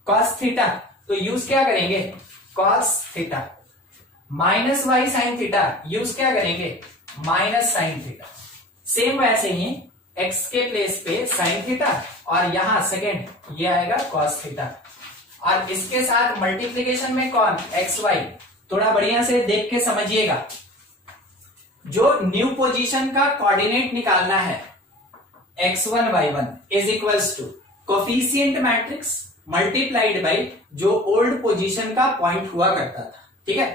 cos थीटा, तो यूज क्या करेंगे cos theta, minus y sin theta, use क्या करेंगे माइनस sin थीटा। सेम वैसे ही x के प्लेस पे sin थीटा, और यहां सेकेंड ये आएगा cos थीटा, और इसके साथ मल्टीप्लीकेशन में कौन xy, थोड़ा बढ़िया से देख के समझिएगा, जो न्यू पोजीशन का कोऑर्डिनेट निकालना है x1 y1 is equals to coefficient matrix multiplied by जो ओल्ड पोजीशन का पॉइंट हुआ करता था, ठीक है।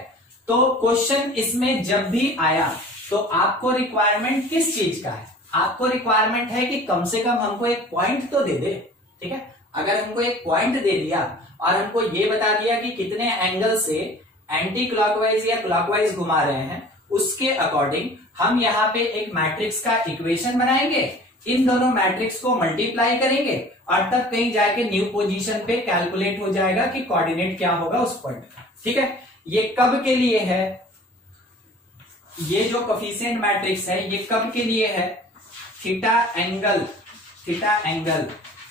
तो क्वेश्चन इसमें जब भी आया तो आपको रिक्वायरमेंट किस चीज का है, आपको रिक्वायरमेंट है कि कम से कम हमको एक पॉइंट तो दे दे, ठीक है। अगर हमको एक पॉइंट दे दिया और हमको ये बता दिया कि कितने एंगल से एंटी क्लॉकवाइज या क्लॉकवाइज घुमा रहे हैं, उसके अकॉर्डिंग हम यहाँ पे एक मैट्रिक्स का इक्वेशन बनाएंगे, इन दोनों मैट्रिक्स को मल्टीप्लाई करेंगे, और तब कहीं जाके न्यू पोजीशन पे कैलकुलेट हो जाएगा कि कोऑर्डिनेट क्या होगा उस पॉइंट का, ठीक है। ये कब के लिए है, ये जो कोफिशिएंट मैट्रिक्स है ये कब के लिए है, थीटा एंगल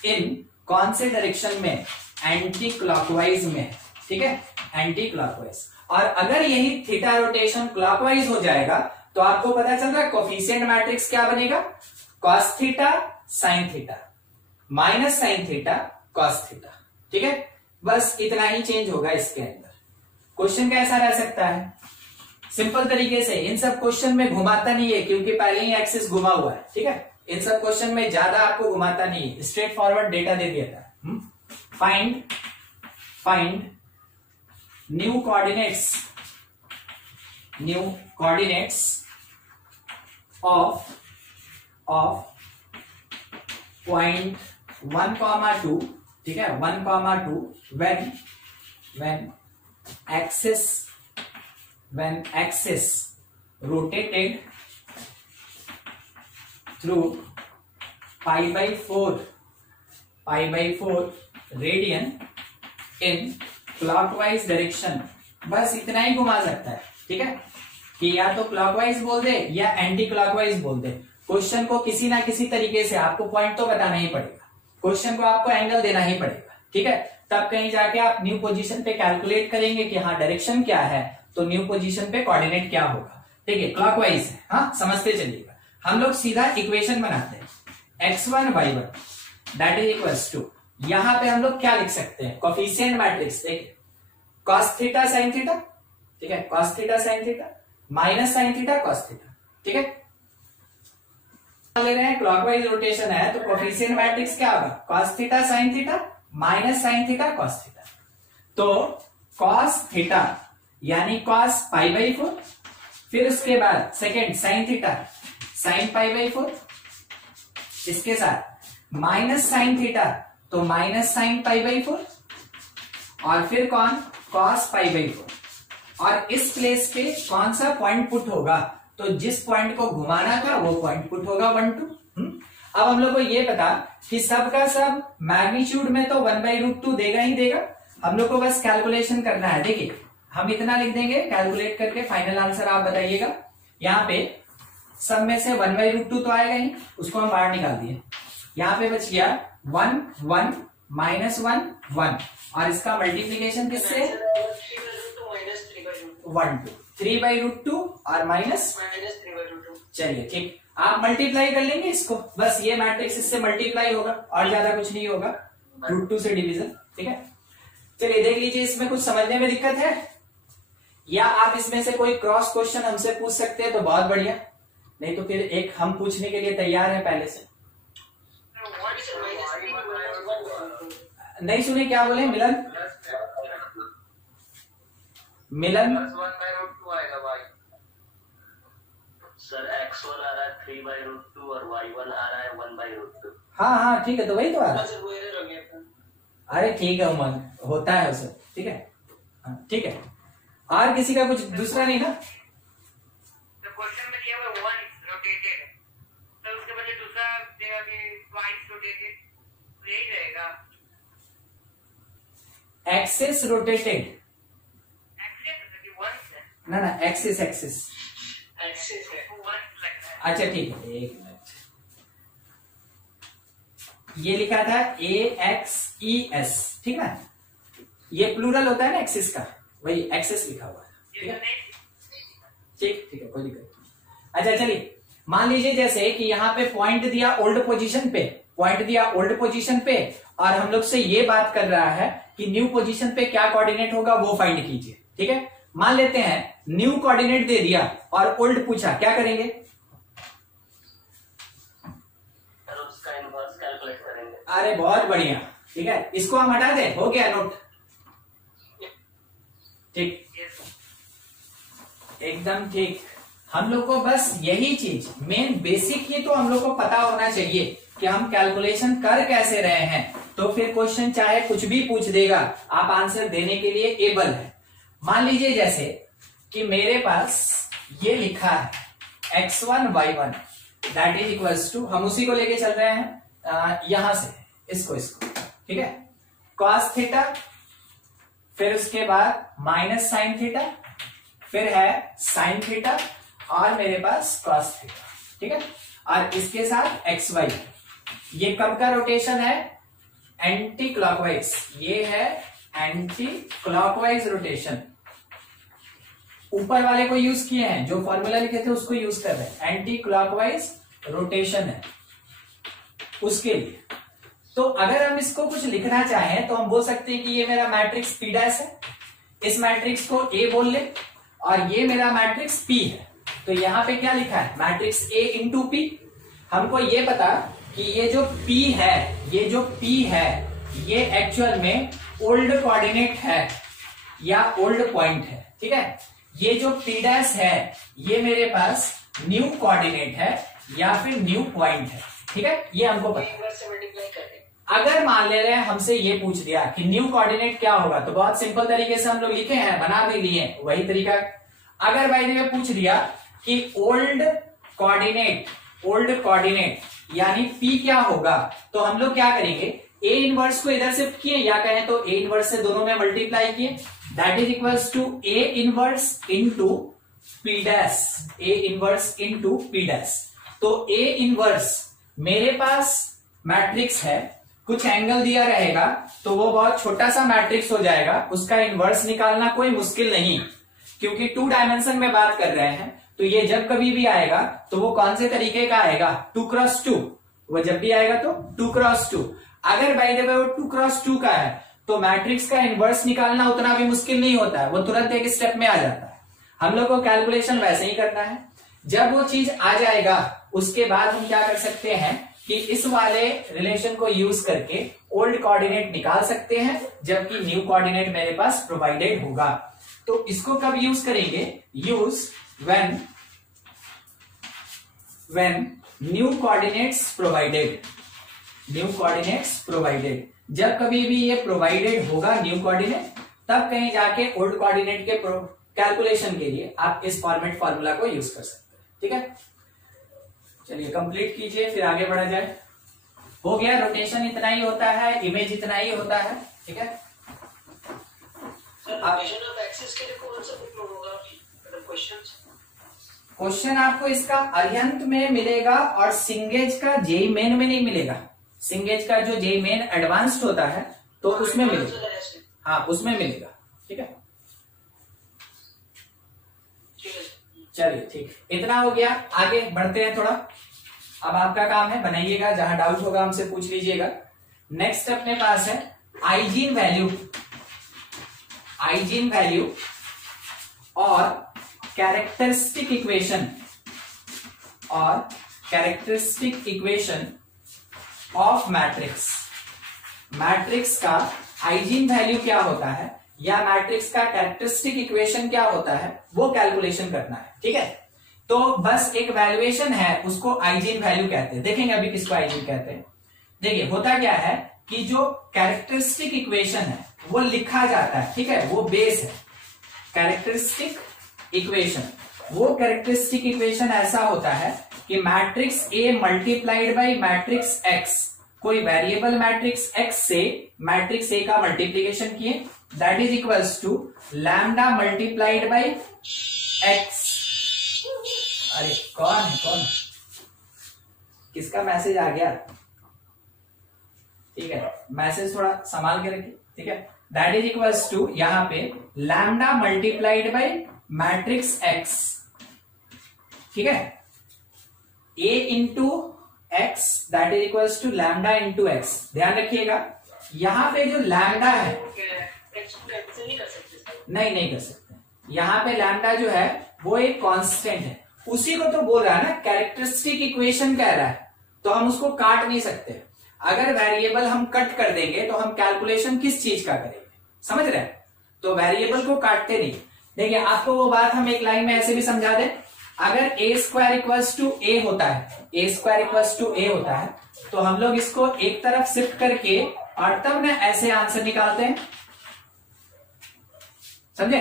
इन कौन से डायरेक्शन में, एंटी क्लॉकवाइज में, ठीक है, एंटी क्लॉकवाइज। और अगर यही थीटा रोटेशन क्लॉकवाइज हो जाएगा तो आपको पता चल रहा है कोफिशिएंट मैट्रिक्स क्या बनेगा, cos theta sin theta minus sin theta cos theta, ठीक है। बस इतना ही चेंज होगा इसके अंदर। क्वेश्चन कैसा रह सकता है, सिंपल तरीके से, इन सब क्वेश्चन में घुमाता नहीं है क्योंकि पहले ही एक्सिस घुमा हुआ है, ठीक है। इन सब क्वेश्चन में ज्यादा आपको घुमाता नहीं है, स्ट्रेट फॉरवर्ड डेटा दे दिया था। Find new coordinates of point 1,2, ठीक है, 1,2 when axis rotated through pi/4 radian in clockwise direction. बस इतना ही घुमा सकता है, ठीक है, कि या तो क्लॉकवाइज बोल दे या एंटी क्लॉकवाइज बोल दे। क्वेश्चन को किसी ना किसी तरीके से आपको पॉइंट तो बताना ही पड़ेगा, क्वेश्चन को आपको एंगल देना ही पड़ेगा, ठीक है। तब कहीं जाके आप न्यू पोजीशन पे कैलकुलेट करेंगे कि हाँ डायरेक्शन क्या है, तो न्यू पोजीशन पे कोऑर्डिनेट क्या होगा, ठीक है, क्लॉकवाइज है, हाँ समझते चलिएगा। हम लोग सीधा इक्वेशन बनाते हैं x1 y1 that is equals to, यहां पे हम लोग क्या लिख सकते हैं, कोफिशिएंट मैट्रिक्स देखिए, cos थीटा sin थीटा, ठीक है, cos theta sin theta minus sin theta cos theta, ठीक है। ले रहे हैं क्लॉकवाइज रोटेशन है तो कोफिशिएंट मैट्रिक्स क्या होगा, cos theta sin theta minus sin theta cos theta. तो cos थीटा यानी cos π/4, फिर उसके बाद सेकेंड sin थीटा sin π/4, इसके साथ माइनस sin थीटा तो माइनस sin π/4, और फिर कौन cos π/4, और इस प्लेस पे कौन सा पॉइंट पुट होगा, तो जिस पॉइंट को घुमाना था वो पॉइंट पुट होगा 1 2। अब हम लोग को ये पता कि सब का सब मैग्नीट्यूड में तो 1/√2 देगा ही देगा, हम लोग को बस कैलकुलेशन करना है। देखिए हम इतना लिख देंगे, कैलकुलेट करके फाइनल आंसर आप बताइएगा। यहाँ पे सब में से 1/√2 तो आएगा ही, उसको हम बाहर निकाल दिए। यहाँ पे बच गया 1 1 -1 1, और इसका मल्टीप्लीकेशन किससे 1 2 3/√2 और माइनस। चलिए ठीक, आप मल्टीप्लाई कर लेंगे इसको, बस ये मैट्रिक्स इससे मल्टीप्लाई होगा और ज्यादा कुछ नहीं होगा, √2 से डिवीजन। ठीक है, चलिए देख लीजिए, इसमें कुछ समझने में दिक्कत है, या आप इसमें से कोई क्रॉस क्वेश्चन हमसे पूछ सकते हैं तो बहुत बढ़िया, नहीं तो फिर एक हम पूछने के लिए तैयार हैं पहले से। नहीं सुने, क्या बोले मिलन? मिलन सर x1 आ रहा है 3/√2 और y1 आ रहा है 1/√2। हाँ हाँ ठीक है, तो वही तो आ रहा है। अरे ठीक है उमंग, होता है उसे, ठीक है ठीक है। और किसी का कुछ दूसरा नहीं ना? क्वेश्चन में दिया हुआ 1 रोटेटेड, तो उसके बजाय दूसरा देगा कि ट्वाइस रोटेटेड, तो यही रहेगा एक्सिस रोटेटेड, एक्सेस 1 से ना ना एक्सिस एक्सिस, एक्सेस है 1 लगता है। अच्छा ठीक है, एक मिनट, ये लिखा था AXES, ठीक है, ये प्लूरल होता है ना एक्सिस का, वही एक्सेस लिखा हुआ है। ठीक है ठीक ठीक है, कोई दिक्कत नहीं। अच्छा चलिए, मान लीजिए जैसे कि यहाँ पे पॉइंट दिया ओल्ड पोजीशन पे, पॉइंट दिया ओल्ड पोजीशन पे, और हम लोग से ये बात कर रहा है कि न्यू पोजीशन पे क्या कोऑर्डिनेट होगा वो फाइंड कीजिए। ठीक है, मान लेते हैं न्यू कोऑर्डिनेट दे दिया और ओल्ड पूछा, क्या करेंगे? उसका इनवर्स कैलकुलेट करेंगे। अरे बहुत बढ़िया, ठीक है, इसको हम हटा दें, हो गया नोट। ठीक, एकदम ठीक। हम लोग को बस यही चीज, मेन बेसिक ही तो हम लोग को पता होना चाहिए कि हम कैलकुलेशन कर कैसे रहे हैं, तो फिर क्वेश्चन चाहे कुछ भी पूछ देगा, आप आंसर देने के लिए एबल है। मान लीजिए जैसे कि मेरे पास ये लिखा है x1 y1 that is equals to, हम उसी को लेके चल रहे हैं यहां से, इसको ठीक है, cos थीटा, फिर उसके बाद माइनस साइन थीटा, फिर है साइन थीटा, और मेरे पास cos थीटा। ठीक है, और इसके साथ xy, ये कब का रोटेशन है? एंटी क्लॉकवाइज, ये है एंटी क्लॉकवाइज रोटेशन। ऊपर वाले को यूज किए हैं, जो फॉर्मूला लिखे थे उसको यूज कर रहे हैं, एंटी क्लॉकवाइज रोटेशन है उसके लिए। तो अगर हम इसको कुछ लिखना चाहें तो हम बोल सकते हैं कि ये मेरा मैट्रिक्स P' है, इस मैट्रिक्स को A बोल ले, और ये मेरा मैट्रिक्स P है। तो यहां पे क्या लिखा है? Matrix A into P। हमको ये पता कि ये जो P है, ये जो P है, ये एक्चुअल में ओल्ड कोऑर्डिनेट है या ओल्ड पॉइंट है। ठीक है, ये जो P' है, ये मेरे पास न्यू कोऑर्डिनेट है या फिर न्यू पॉइंट है। ठीक है, ये हमको पता है। अगर मान ले रहे हैं हमसे ये पूछ दिया कि न्यू कोऑर्डिनेट क्या होगा, तो बहुत सिंपल तरीके से हम लोग लिखे हैं, बना भी लिए वही तरीका। अगर बाय द वे पूछ दिया कि ओल्ड कोऑर्डिनेट यानी P क्या होगा, तो हम लोग क्या करेंगे? A इनवर्स को इधर शिफ्ट किए, या कहें तो A इनवर्स से दोनों में मल्टीप्लाई किए, that is equals to A inverse into P dash, A inverse into P dash. तो A इनवर्स मेरे पास मैट्रिक्स है, कुछ एंगल दिया रहेगा तो वो बहुत छोटा सा मैट्रिक्स हो जाएगा, उसका इनवर्स निकालना कोई मुश्किल नहीं, क्योंकि 2 डायमेंशन में बात कर रहे हैं। तो ये जब कभी भी आएगा तो वो कौन से तरीके का आएगा? 2x2। वो जब भी आएगा तो 2x2। अगर बाय द वे वो 2x2 का है तो मैट्रिक्स का इनवर्स निकालना उतना भी मुश्किल नहीं होता है, वो तुरंत एक स्टेप में आ जाता है। हम लोग को कैलकुलेशन वैसे ही करना है। जब वो चीज आ जाएगा उसके बाद हम क्या कर सकते हैं कि इस वाले रिलेशन को यूज करके ओल्ड कोऑर्डिनेट निकाल सकते हैं, जबकि न्यू कोऑर्डिनेट मेरे पास प्रोवाइडेड होगा। तो इसको कब यूज करेंगे? Use when new coordinates provided. New coordinates provided, जब कभी भी ये प्रोवाइडेड होगा न्यू कोऑर्डिनेट, तब कहीं जाके ओल्ड कोऑर्डिनेट के कैलकुलेशन के लिए आप इस फॉर्मेट फार्मूला को यूज कर सकते हैं। ठीक है, चलिए कंप्लीट कीजिए, फिर आगे बढ़ा जाए। हो गया, रोटेशन इतना ही होता है, इमेज इतना ही होता है। ठीक है, रोटेशन ऑफ एक्सिस के लिए कौन सा बुक होगा? क्वेश्चन आपको इसका अरिहंत में मिलेगा और सिंगेज का जेई मेन में नहीं मिलेगा। सिंगेज का जो जेई मेन एडवांस्ड होता है तो उसमें मिलेगा। हाँ, उसमें मिलेगा। ठीक है, चलिए ठीक, इतना हो गया, आगे बढ़ते हैं थोड़ा। अब आपका काम है, बनाइएगा, जहां डाउट होगा हमसे पूछ लीजिएगा। नेक्स्ट अपने पास है आइजीन वैल्यू। आइजीन वैल्यू और कैरेक्टरिस्टिक इक्वेशन, और characteristic equation of matrix. Matrix का आइजीन वैल्यू क्या होता है या मैट्रिक्स का कैरेक्टरिस्टिक इक्वेशन क्या होता है, वो कैलकुलेशन करना है। ठीक है, तो बस एक वैल्यूएशन है, उसको आइजीन वैल्यू कहते हैं। देखेंगे अभी किसको आइजीन कहते हैं। देखिए होता क्या है कि जो कैरेक्टरिस्टिक इक्वेशन है वो लिखा जाता है। ठीक है, वो बेस है कैरेक्टरिस्टिक इक्वेशन। वो कैरेक्टरिस्टिक इक्वेशन ऐसा होता है कि matrix A multiplied by matrix X, कोई वेरिएबल मैट्रिक्स एक्स से मैट्रिक्स ए का मल्टीप्लीकेशन किए, that is equals to lambda multiplied by X. अरे कौन है, कौन किसका मैसेज आ गया? ठीक है, मैसेज थोड़ा संभाल के रखिए। ठीक है, दैट इज इक्वल्स टू यहां पे lambda multiplied by matrix X. ठीक है, A into X that is equals to lambda into X. ध्यान रखिएगा, यहां पे जो लैम्डा है नहीं कर सकते। यहां पे लैम्डा जो है वो एक कांस्टेंट है, उसी को तो बोल रहा है ना, कैरेक्टरिस्टिक इक्वेशन कह रहा है, तो हम उसको काट नहीं सकते। अगर वेरिएबल हम कट कर देंगे तो हम कैलकुलेशन किस चीज का करेंगे, समझ रहे हैं? तो वेरिएबल को काटते नहीं। देखिए आपको वो बात हम एक लाइन में ऐसे भी समझा दें, अगर ए स्क्वायर इक्वल्स टू ए होता है, ए स्क्वायर इक्वल्स टू ए होता है, तो हम लोग इसको एक तरफ शिफ्ट करके और तब ना ऐसे आंसर निकालते हैं, समझे?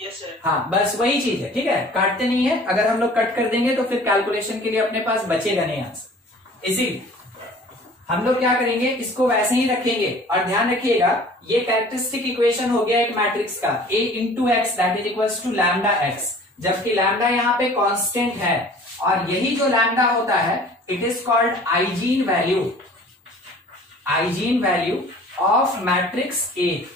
Yes sir. हाँ, बस वही चीज है। ठीक है, काटते नहीं है। अगर हम लोग कट कर देंगे तो फिर कैलकुलेशन के लिए अपने पास बचेगा नहीं आंसर। इसीलिए हम लोग क्या करेंगे, इसको वैसे ही रखेंगे। और ध्यान रखिएगा, ये कैरेक्टरिस्टिक इक्वेशन हो गया एक मैट्रिक्स का, a into X that is equals to lambda X, जबकि लैम्डा यहाँ पे कांस्टेंट है, और यही जो लैम्डा होता है it is called eigen value. Eigen value of matrix A,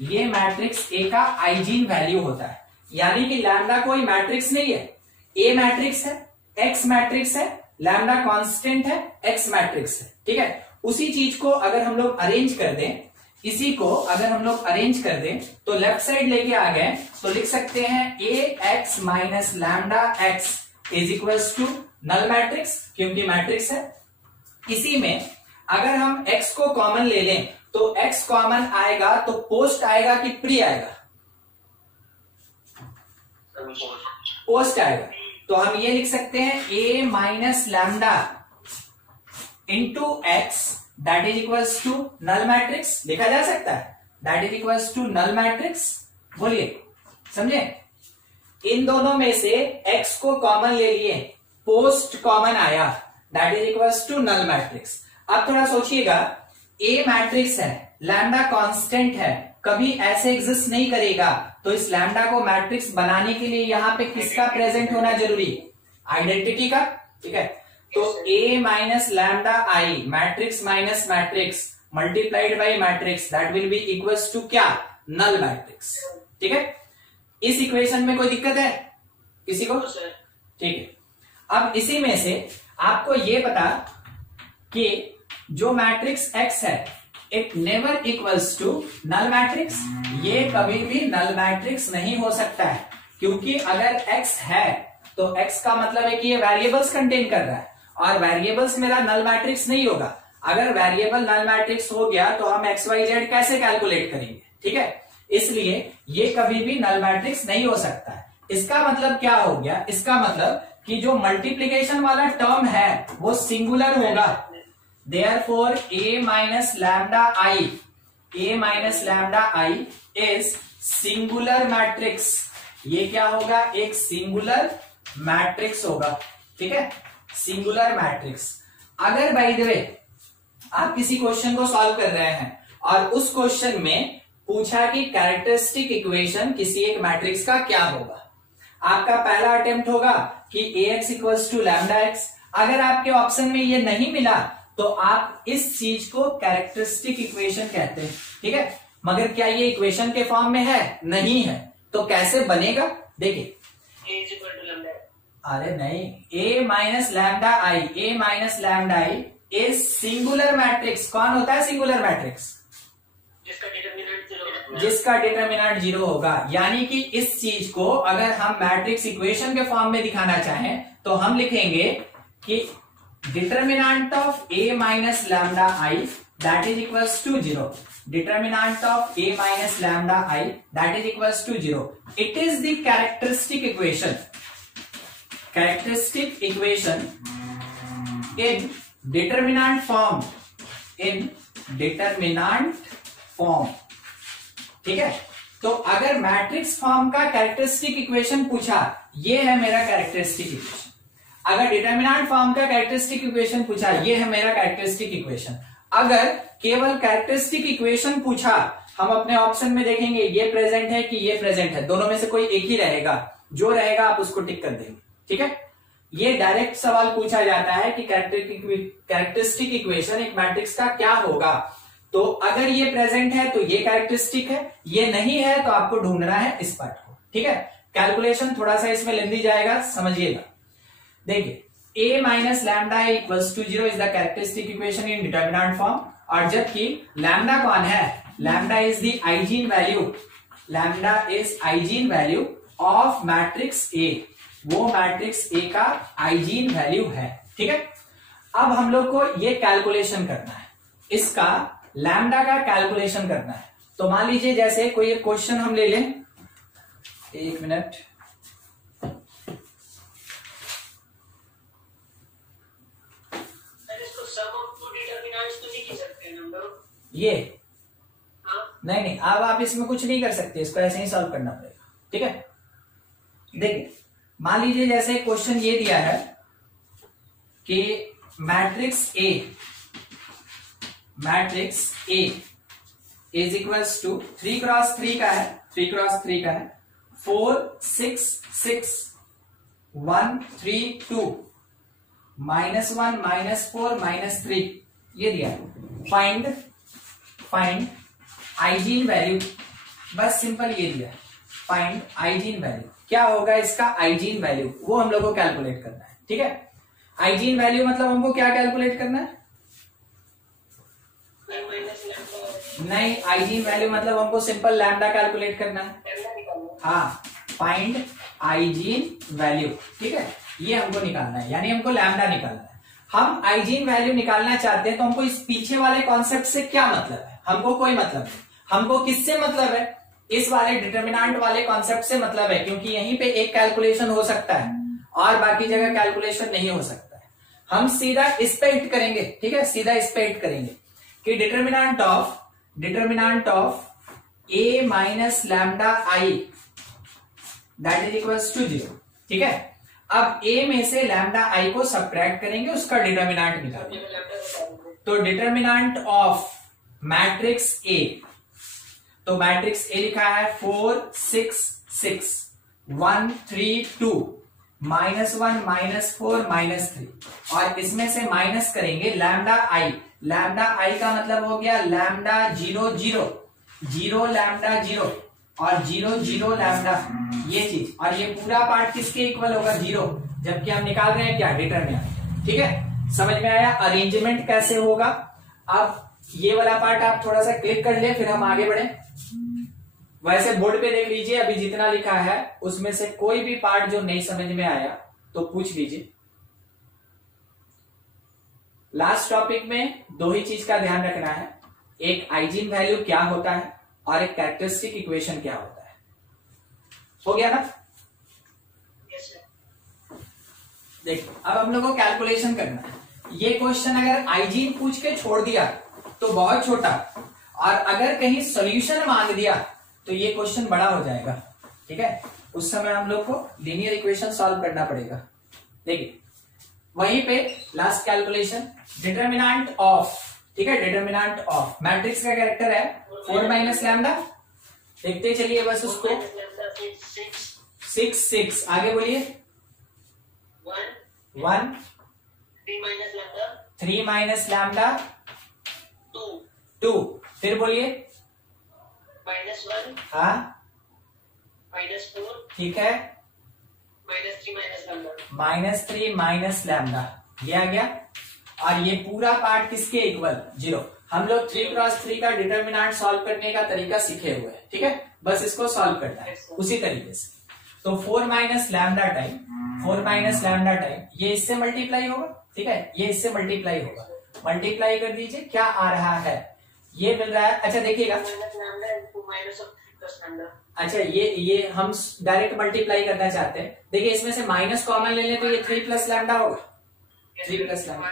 ये मैट्रिक्स ए का आइजीन वैल्यू होता है। यानी कि लैम्डा कोई मैट्रिक्स नहीं है, ए मैट्रिक्स है, एक्स मैट्रिक्स है, लैम्डा कांस्टेंट है, एक्स मैट्रिक्स है। ठीक है, उसी चीज को अगर हम लोग अरेंज कर दें, इसी को अगर हम लोग अरेंज कर दें तो लेफ्ट साइड लेके आ गए तो लिख सकते हैं A X minus lambda X is equals to null matrix, क्योंकि मैट्रिक्स है। इसी में अगर हम x को कॉमन ले लें तो x कॉमन आएगा तो पोस्ट आएगा कि प्री आएगा? पोस्ट आएगा। तो हम ये लिख सकते हैं a minus lambda into X that is equals to null matrix. लिखा जा सकता है that is equals to null matrix. बोलिए, समझे? इन दोनों में से x को कॉमन ले लिए, पोस्ट कॉमन आया, that is equals to null matrix. अब थोड़ा सोचिएगा, A मैट्रिक्स है, लैम्डा कांस्टेंट है, कभी ऐसे एग्जिस्ट नहीं करेगा, तो इस लैम्डा को मैट्रिक्स बनाने के लिए यहां पे किसका प्रेजेंट होना जरूरी? आइडेंटिटी का। ठीक है, तो A minus lambda I matrix minus matrix multiplied by matrix that will be equals to क्या? Null matrix. ठीक है, इस इक्वेशन में कोई दिक्कत है किसी को? ठीक है, अब इसी में से आपको ये पता कि जो मैट्रिक्स x है it never equals to null matrix. ये कभी भी नल मैट्रिक्स नहीं हो सकता है, क्योंकि अगर x है तो x का मतलब है कि ये वेरिएबल्स कंटेन कर रहा है, और वेरिएबल्स मेरा नल मैट्रिक्स नहीं होगा। अगर वेरिएबल नल मैट्रिक्स हो गया तो हम एक्स वाई जेड कैसे कैलकुलेट करेंगे? ठीक है, इसलिए ये कभी भी नल मैट्रिक्स नहीं हो सकता है। इसका मतलब क्या हो गया, इसका मतलब कि जो मल्टीप्लीकेशन वाला टर्म है वो सिंगुलर होगा। Therefore a minus lambda I, a minus lambda I is singular matrix. ये क्या होगा, एक सिंगुलर मैट्रिक्स होगा, ठीक है, सिंगुलर मैट्रिक्स। अगर बाय द वे आप किसी क्वेश्चन को सॉल्व कर रहे हैं और उस क्वेश्चन में पूछा कि कैरेक्टरिस्टिक इक्वेशन किसी एक मैट्रिक्स का क्या होगा, आपका पहला अटेम्प्ट होगा कि ax equals to lambda X. अगर आपके ऑप्शन में ये नहीं मिला तो आप इस चीज को कैरेक्टरिस्टिक इक्वेशन कहते हैं, ठीक है। मगर क्या ये इक्वेशन के फॉर्म में है, नहीं है, तो कैसे बनेगा देखिए। अरे नहीं, a minus lambda I, a minus lambda I is singular matrix. कौन होता है सिंगुलर मैट्रिक्स, जिसका डिटरमिनेंट जीरो होगा। यानी कि इस चीज को अगर हम मैट्रिक्स इक्वेशन के फॉर्म में दिखाना चाहें तो हम लिखेंगे कि determinant of a minus lambda I that is equals to zero. Determinant of a minus lambda I that is equals to zero. It is the characteristic equation, characteristic equation in determinant form, in determinant form, ठीक है। तो अगर मैट्रिक्स फॉर्म का कैरेक्टरिस्टिक इक्वेशन पूछा, ये है मेरा कैरेक्टरिस्टिक इक्वेशन। अगर डिटरमिनेंट फॉर्म का कैरेक्टरिस्टिक इक्वेशन पूछा, ये है मेरा कैरेक्टरिस्टिक इक्वेशन। अगर केवल कैरेक्टरिस्टिक इक्वेशन पूछा, हम अपने ऑप्शन में देखेंगे ये प्रेजेंट है कि ये प्रेजेंट है, दोनों में से कोई एक ही रहेगा, जो रहेगा आप उसको टिक कर देंगे, ठीक है। ये डायरेक्ट सवाल पूछा जाता है कि कैरेक्टरिस्टिक इक्वेशन एक मैट्रिक्स का क्या होगा। तो अगर ये प्रेजेंट है तो ये कैरेक्टरिस्टिक है, ये नहीं है तो आपको ढूंढना है इस पार्ट को, ठीक है। कैलकुलेशन थोड़ा सा इसमें लेंदी जाएगा, समझिएगा। देखिए a minus lambda equals to zero is the characteristic equation in determinant form. और जबकि लैम्डा कौन है, lambda is the eigen value, lambda is eigen value of matrix A, वो मैट्रिक्स A का आइजीन वैल्यू है, ठीक है। अब हम लोग को ये कैलकुलेशन करना है, इसका लैम्डा का कैलकुलेशन करना है। तो मान लीजिए जैसे कोई एक क्वेश्चन हम ले लें, एक मिनट, ये नहीं नहीं, अब आप इसमें कुछ नहीं कर सकते, इसको ऐसे ही सॉल्व करना पड़ेगा, ठीक है। देखिए मान लीजिए जैसे क्वेश्चन ये दिया है कि matrix A is equals to 3x3 का है, 3x3 का है, 4 6 6 1 3 2 -1 -4 -3 ये दिया है। फाइंड आइजीन वैल्यू, बस सिंपल ये दिया है, फाइंड आइजीन वैल्यू। क्या होगा इसका आइजीन वैल्यू, वो हम लोग को कैलकुलेट करना है, ठीक है। आइजीन वैल्यू मतलब हमको क्या कैलकुलेट करना है, नहीं, आइजीन वैल्यू मतलब हमको सिंपल लैम्डा कैलकुलेट करना है। हाँ, फाइंड आइजीन वैल्यू, ठीक है, ये हमको निकालना है, यानी हमको लैम्डा निकालना है। हम आइजीन वैल्यू निकालना चाहते हैं तो हमको इस पीछे वाले कॉन्सेप्ट से क्या मतलब है, हमको कोई मतलब नहीं। हमको किससे मतलब है, इस वाले डिटरमिनेंट वाले कॉन्सेप्ट से मतलब है, क्योंकि यहीं पे एक कैलकुलेशन हो सकता है और बाकी जगह कैलकुलेशन नहीं हो सकता है। हम सीधा इस पे हिट करेंगे, ठीक है, सीधा इस पे हिट करेंगे कि determinant of a minus lambda I that is equals to 0, ठीक है। अब a में से लैम्डा आई को सब्ट्रैक्ट करेंगे, उसका डिटरमिनेंट निकालेंगे। तो डिटरमिनेंट ऑफ मैट्रिक्स A, तो मैट्रिक्स A लिखा है 4 6 6 1 3 2 -1 -4 -3, और इसमें से माइनस करेंगे लैम्डा आई। लैम्डा आई का मतलब हो गया लैम्डा 0 0 0 लैम्डा 0 और 0 0 लैम्डा, ये चीज, और ये पूरा पार्ट किसके इक्वल होगा 0, जबकि हम निकाल रहे हैं क्या डिटरमिनेंट, ठीक है। समझ में आया अरेंजमेंट कैसे होगा। अब ये वाला पार्ट आप थोड़ा सा क्लिक कर ले, फिर हम आगे बढ़े। वैसे बोर्ड पे देख लीजिए, अभी जितना लिखा है उसमें से कोई भी पार्ट जो नहीं समझ में आया तो पूछ लीजिए। लास्ट टॉपिक में दो ही चीज का ध्यान रखना है, एक आइजीन वैल्यू क्या होता है और एक कैरेक्टरिस्टिक इक्वेशन क्या होता है। हो गया ना? देखो अब हम लोग को कैलकुलेशन करना है। ये क्वेश्चन अगर आइजीन पूछ के छोड़ दिया तो बहुत छोटा, और अगर कहीं सॉल्यूशन मांग दिया तो ये क्वेश्चन बड़ा हो जाएगा। ठीक है, उस समय हम लोग को लीनियर इक्वेशन सॉल्व करना पड़ेगा। देखिए वहीं पे लास्ट कैलकुलेशन, डिटरमिनेंट ऑफ, ठीक है, डिटरमिनेंट ऑफ मैट्रिक्स का कैरेक्टर है 4 माइनस लैम्डा। देखते चलिए बस उसको। 6 6 आगे बोलिए। 1 3 माइनस लैम्डा 2 फिर बोलिए -1 हाँ -4 ठीक है, -3 -3 माइनस लैम्डा ये आ गया। और ये पूरा पार्ट किसके इक्वल? 0। हम लोग 3x3 का डिटरमिनेंट सॉल्व करने का तरीका सीखे हुए हैं। ठीक है, बस इसको सॉल्व करना है उसी तरीके से। तो 4 minus lambda time 4 minus lambda time ये इससे मल्टीप्लाई होगा। ठीक है, ये इससे मल्टीप्लाई होगा। मल्टीप्लाई कर दीजिए, क्या आ रहा है? ये मिल रहा है। अच्छा देखिएगा, अच्छा ये हम डायरेक्ट मल्टीप्लाई करना चाहते हैं। देखिए इसमें से माइनस कॉमन ले लें तो ये 3 प्लस लैम्डा होगा। 3 plus lambda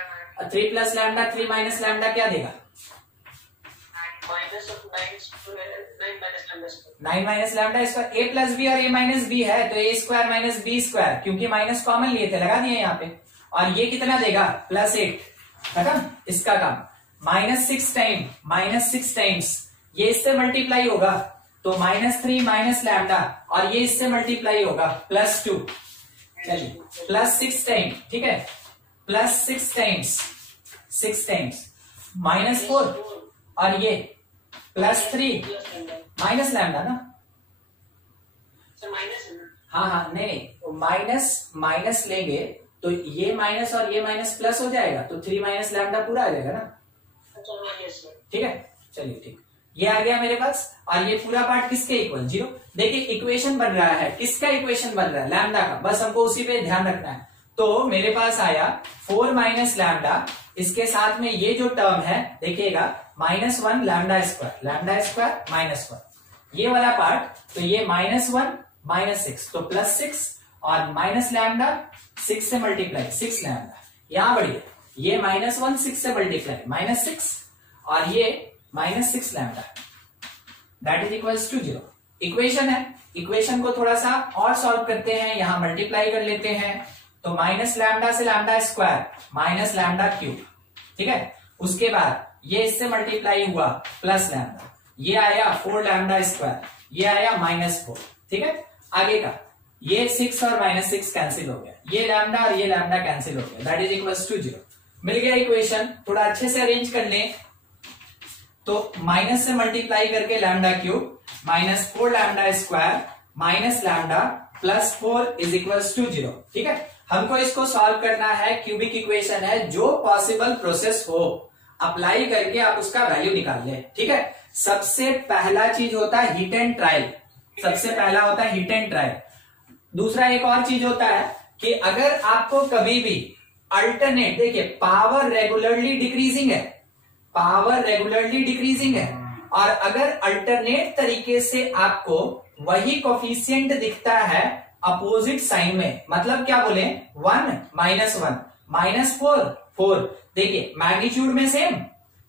3 plus lambda 3 minus lambda क्या देगा? 9 माइनस लैम्डा स्क्वायर। ए प्लस बी और ए माइनस बी है तो ए स्क्वायर माइनस बी स्क्वायर, क्योंकि माइनस कॉमन लिए थे लगा दिए यहाँ पे। और ये कितना देगा? +8। खत्म इसका काम। -6 टाइम्स ये इससे मल्टीप्लाई होगा तो -3 माइनस लैम्डा, और ये इससे मल्टीप्लाई होगा +2। चलिए +6 टाइम, ठीक है, +6 टाइम्स -4, और ये +3 माइनस लैम्डा ना। हाँ नहीं माइनस लेंगे तो ये माइनस और ये माइनस प्लस हो जाएगा तो 3 माइनस लैम्डा पूरा आ जाएगा ना। ठीक है, चलिए ठीक, ये आ गया मेरे पास। और ये पूरा पार्ट किसके इक्वल? 0। देखिए इक्वेशन बन रहा है, किसका इक्वेशन बन रहा है? लैम्डा का। बस हमको उसी पे ध्यान रखना है। तो मेरे पास आया 4 माइनस लैम्डा, इसके साथ में ये जो टर्म है देखिएगा -1 लैम्डा स्क्वायर -1 ये वाला पार्ट, तो ये -1 -6 तो +6, और माइनस लैम्डा 6 से मल्टीप्लाई 6 लैम्डा। यहां बढ़िए, ये -1 6 से मल्टीप्लाई -6, और ये -6 lambda, that is equals to 0। Equation है, इक्वेशन को थोड़ा सा और सॉल्व करते हैं, यहां मल्टीप्लाई कर लेते हैं। तो माइनस लैम्डा से lambda square minus lambda cube. ठीक है, उसके बाद ये इससे मल्टीप्लाई हुआ प्लस लैम्डा, ये आया 4 लैम्डा स्क्वायर, ये आया -4। ठीक है, आगे का ये 6 और -6 कैंसिल हो गया, ये लैम्डा और ये लैम्डा कैंसिल हो गया, दैट इज इक्वल्स टू 0। मिल गया इक्वेशन। थोड़ा अच्छे से अरेंज कर लें तो माइनस से मल्टीप्लाई करके lambda cube -4 lambda square minus lambda +4 is equals to 0। ठीक है, हमको इसको सॉल्व करना है, क्यूबिक इक्वेशन है, जो पॉसिबल प्रोसेस हो अप्लाई करके आप उसका वैल्यू निकाल लें। ठीक है, सबसे पहला चीज होता है हीट एंड ट्रायल, सबसे पहला होता है हीट एंड ट्रायल। दूसरा एक और चीज होता है कि अगर आपको कभी भी अल्टरनेट, देखिए पावर रेगुलरली डिक्रीजिंग है, और अगर अल्टरनेट तरीके से आपको वही कोफिशिएंट दिखता है अपोजिट साइन में, मतलब क्या बोले 1 -1 -4 देखिए मैग्नीट्यूड में सेम,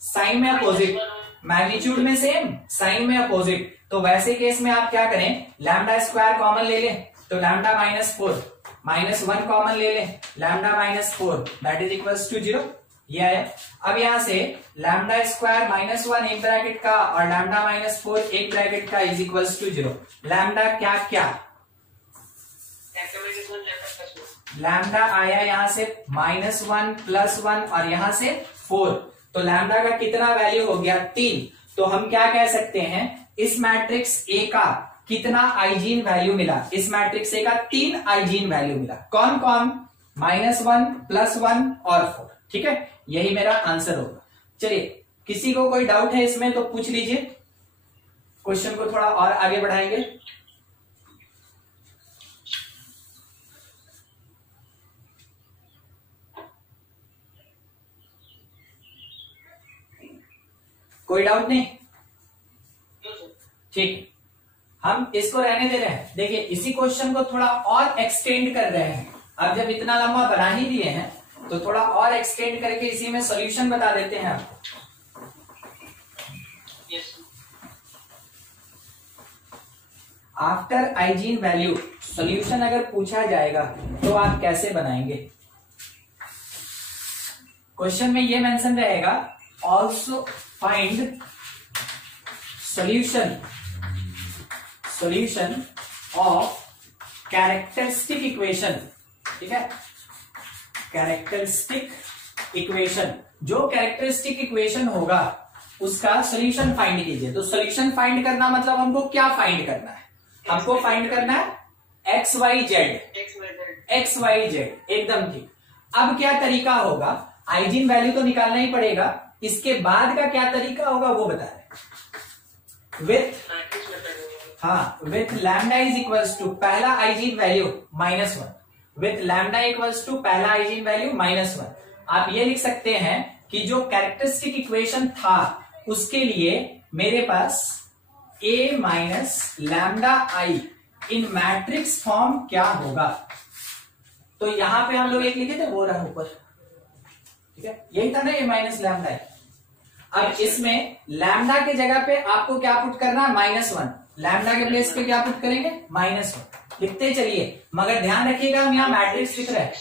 साइन में अपोजिट, मैग्नीट्यूड में सेम, साइन में अपोजिट। तो वैसे केस में आप क्या करें, लैम्डा स्क्वायर कॉमन ले लें तो लैम्डा -4 -1 कॉमन ले लें, lambda -4 that is equals to 0। ये आया। अब यहां से लैम्डा स्क्वायर -1 एक ब्रैकेट का और लैम्डा -4 एक ब्रैकेट का इज इक्वल्स टू 0। लैम्डा क्या लैम्डा आया यहां से -1 +1 और यहां से 4, तो लैम्डा का कितना वैल्यू हो गया? 3। तो हम क्या कह सकते हैं, इस मैट्रिक्स ए का कितना आइजीन वैल्यू मिला? इस मैट्रिक्स ए का 3 आइजीन वैल्यू मिला। कौन कौन? -1 +1 और 4। ठीक है, यही मेरा आंसर होगा। चलिए, किसी को कोई डाउट है इसमें तो पूछ लीजिए, क्वेश्चन को थोड़ा और आगे बढ़ाएंगे। कोई डाउट नहीं? ठीक, हम इसको रहने दे रहे हैं। देखिए इसी क्वेश्चन को थोड़ा और एक्सटेंड कर रहे हैं। अब जब इतना लंबा बना ही दिए हैं तो थोड़ा और एक्सटेंड करके इसी में सॉल्यूशन बता देते हैं आपको। आफ्टर आइजीन वैल्यू सॉल्यूशन अगर पूछा जाएगा तो आप कैसे बनाएंगे? क्वेश्चन में ये मेंशन रहेगा also find solution of characteristic equation. ठीक है, कैरेक्टरिस्टिक इक्वेशन, जो कैरेक्टरिस्टिक इक्वेशन होगा उसका सॉल्यूशन फाइंड कीजिए। तो सॉल्यूशन फाइंड करना मतलब हमको क्या फाइंड करना है? हमको फाइंड करना है एक्स वाई जेड, एकदम ठीक। अब क्या तरीका होगा? आइजीन वैल्यू तो निकालना ही पड़ेगा, इसके बाद का क्या तरीका होगा वो बता रहे। With lambda is equals to पहला eigen value -1, with lambda equals to पहला आइजीन वैल्यू -1। आप ये लिख सकते हैं कि जो कैरेक्टरिस्टिक इक्वेशन था उसके लिए मेरे पास a minus lambda I in matrix form क्या होगा। तो यहां पे हम लोग एक लिखे थे, वो रहा ऊपर, ठीक है, यही था ना a माइनस लैम्डा आई। अब इसमें लैम्डा के जगह पे आपको क्या पुट करना है? -1। लैम्डा के प्लेस पे क्या पुट करेंगे? -1 लिखते चलिए, मगर ध्यान रखिएगा हम यहाँ मैट्रिक्स लिख रहे हैं।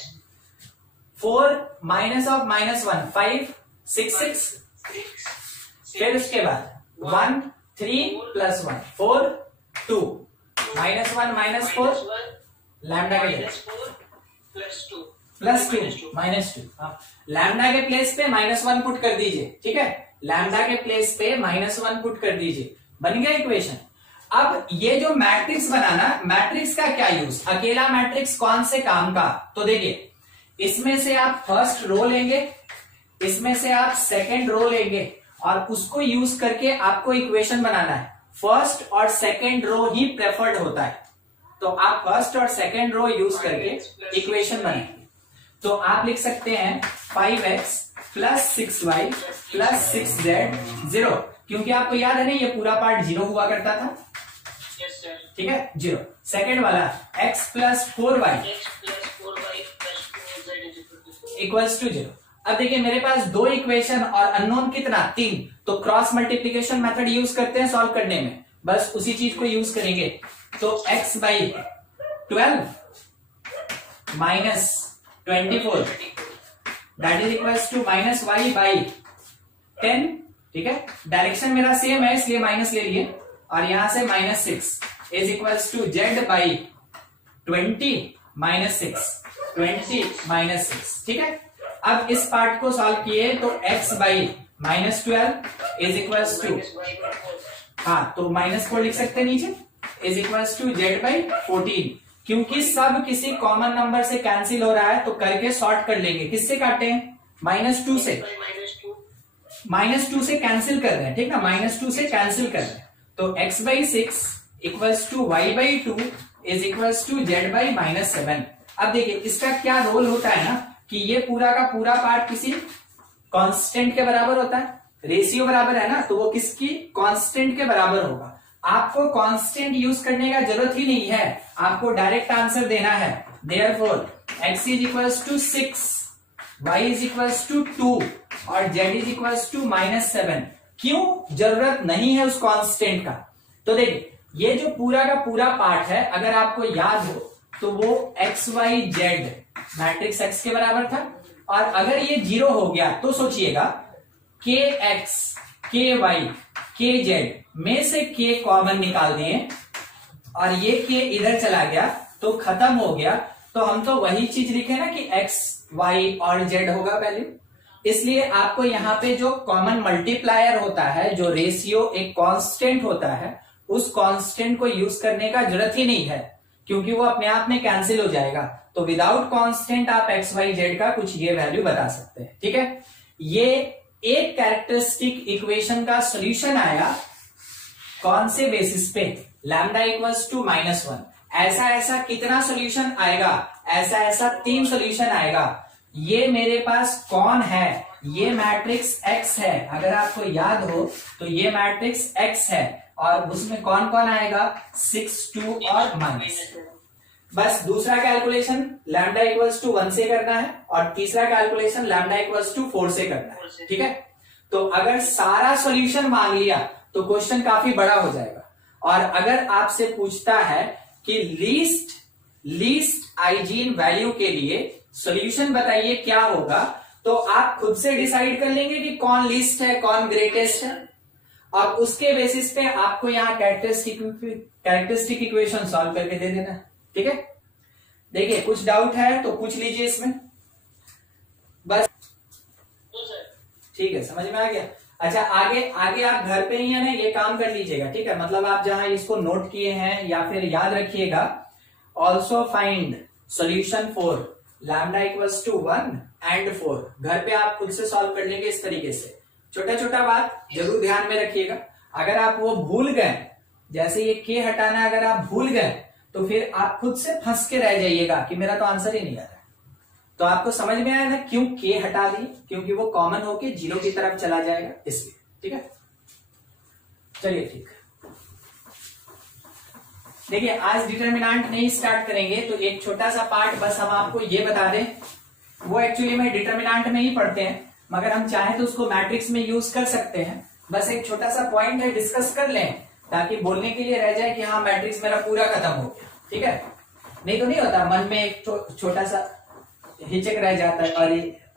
4 माइनस ऑफ -1 5 6 6, फिर उसके बाद 1 3 + 1 4 2 -1 -4 लैम्डा के +2 लैम्डा के प्लेस पे -1 पुट कर दीजिए। ठीक है, लैम्डा के प्लेस पे -1 पुट कर दीजिए, बन गया इक्वेशन। अब ये जो मैट्रिक्स बनाना, मैट्रिक्स का क्या यूज? अकेला मैट्रिक्स कौन से काम का? तो देखिए, इसमें से आप फर्स्ट रो लेंगे, इसमें से आप सेकंड रो लेंगे और उसको यूज करके आपको इक्वेशन बनाना है। फर्स्ट और सेकंड रो ही प्रेफर्ड होता है, तो आप फर्स्ट और सेकंड रो यूज करके इक्वेशन बनाएंगे। तो आप लिख सकते हैं 5x + 6y + 6z 0, क्योंकि आपको याद है ना ये पूरा पार्ट 0 हुआ करता था। ठीक है, 0। सेकंड वाला x + 4y = 0। अब देखिए मेरे पास 2 इक्वेशन और अननोन कितना? 3। तो क्रॉस मल्टीप्लीकेशन मेथड यूज करते हैं सॉल्व करने में, बस उसी चीज को यूज करेंगे। तो x/12 -24 that is equals to -y/10। ठीक है, डायरेक्शन मेरा सेम है इसलिए माइनस ले लिए, और यहां से -6 इज इक्वल्स टू z/20 -6 ठीक है। अब इस पार्ट को सॉल्व किए तो x/-12 इज इक्वल्स टू, हाँ तो -4 लिख सकते हैं नीचे, इज इक्वल्स टू z/14। क्योंकि सब किसी कॉमन नंबर से कैंसिल हो रहा है तो करके सॉर्ट कर लेंगे। किससे काटे हैं? -2 से, -2 से कैंसिल कर रहे हैं, ठीक ना, -2 से कैंसिल कर रहे हैं। तो x/6 equals to y/2 is equals to z/-7। अब देखिए इसका क्या रोल होता है ना, कि ये पूरा का पूरा पार्ट किसी कांस्टेंट के बराबर होता है, रेशियो बराबर है ना, तो वो किसकी? कांस्टेंट के बराबर होगा। आपको कांस्टेंट यूज करने का जरूरत ही नहीं है, आपको डायरेक्ट आंसर देना है। Therefore x is equals to 6, y is equals to 2 और z इज इक्वल्स टू -7। क्यों जरूरत नहीं है उस कांस्टेंट का? तो देखिए ये जो पूरा का पूरा पार्ट है, अगर आपको याद हो तो वो XYZ मैट्रिक्स x के बराबर था, और अगर ये 0 हो गया तो सोचिएगा KX, KY, KZ में से K कॉमन निकाल दिए और ये K इधर चला गया तो खत्म हो गया। तो हम तो वही चीज लिखे ना कि x, y और z होगा वैल्यू, इसलिए आपको यहाँ पे जो कॉमन मल्टीप्लायर होता है, जो रेशियो एक कांस्टेंट होता है, उस कांस्टेंट को यूज करने का जरूरत ही नहीं है, क्योंकि वो अपने आप में कैंसिल हो जाएगा। तो विदाउट कांस्टेंट आप x, y, z का कुछ ये वैल्यू बता सकते हैं। ठीक है, ये एक कैरेक्टरिस्टिक इक्वेशन का सॉल्यूशन आया कौन से बेसिस पे? Lambda equals to -1। ऐसा कितना सॉल्यूशन आएगा? ऐसा 3 सॉल्यूशन आएगा। ये मेरे पास कौन है? ये मैट्रिक्स x है, अगर आपको याद हो तो ये मैट्रिक्स x है, और उसमें कौन कौन आएगा, 6, 2 और माइनस। बस दूसरा कैलकुलेशन लैम्डा इक्वल्स टू 1 से करना है और तीसरा कैलकुलेशन लैम्डा इक्वल्स टू 4 से करना है। ठीक है, तो अगर सारा सॉल्यूशन मांग लिया तो क्वेश्चन काफी बड़ा हो जाएगा। और अगर आपसे पूछता है कि लीस्ट आइजीन वैल्यू के लिए सॉल्यूशन बताइए क्या होगा, तो आप खुद से डिसाइड कर लेंगे कि कौन लीस्ट है कौन ग्रेटेस्ट है, और उसके बेसिस पे आपको यहाँ कैरेक्टरिस्टिक इक्वेशन सॉल्व करके दे देना है। ठीक है, देखिए कुछ डाउट है तो पूछ लीजिए इसमें, बस ठीक है, समझ में आ गया। अच्छा, आगे आप घर पे ही है ना ये काम कर लीजिएगा। ठीक है, मतलब आप जहां इसको नोट किए हैं या फिर याद रखिएगा, also find solution for lambda equals to 1 and 4। घर पे आप खुद से सॉल्व कर लेंगे इस तरीके से। छोटा छोटा बात जरूर ध्यान में रखिएगा, अगर आप वो भूल गए, जैसे ये के हटाना अगर आप भूल गए तो फिर आप खुद से फंस के रह जाइएगा कि मेरा तो आंसर ही नहीं आ रहा है। तो आपको समझ में आया ना क्यों के हटा दिए, क्योंकि वो कॉमन होके 0 की तरफ चला जाएगा इसलिए। ठीक है, चलिए ठीक है। देखिए आज डिटर्मिनेंट नहीं स्टार्ट करेंगे, तो एक छोटा सा पार्ट बस हम आपको ये बता दें, वो एक्चुअली में डिटर्मिनेंट में ही पढ़ते हैं, मगर हम चाहे तो उसको मैट्रिक्स में यूज कर सकते हैं। बस एक छोटा सा पॉइंट है, डिस्कस कर लें ताकि बोलने के लिए रह जाए कि हाँ मैट्रिक्स मेरा पूरा खत्म हो गया। ठीक है, नहीं तो नहीं होता, मन में एक छोटा सा हिचक रह जाता है, और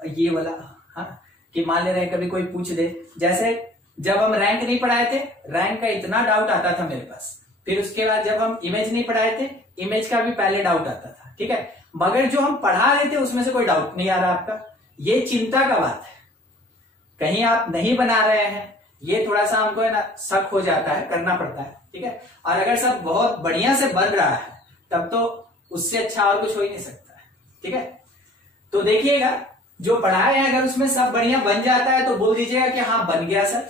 ये वाला हाँ कि मान ले रहे कभी कोई पूछ दे, जैसे जब हम रैंक नहीं पढ़ाए थे, रैंक का इतना डाउट आता था मेरे पास, फिर उसके बाद जब हम इमेज नहीं पढ़ाए थे, इमेज का भी पहले डाउट आता था। ठीक है, मगर जो हम पढ़ा रहे थे उसमें से कोई डाउट नहीं आ रहा आपका, ये चिंता का बात है। कहीं आप नहीं बना रहे हैं, ये थोड़ा सा हमको है ना शक हो जाता है, करना पड़ता है। ठीक है, और अगर सब बहुत बढ़िया से बन रहा है तब तो उससे अच्छा और कुछ हो ही नहीं सकता है। ठीक है, तो देखिएगा जो पढ़ाए हैं अगर उसमें सब बढ़िया बन जाता है तो बोल दीजिएगा कि हाँ बन गया सर,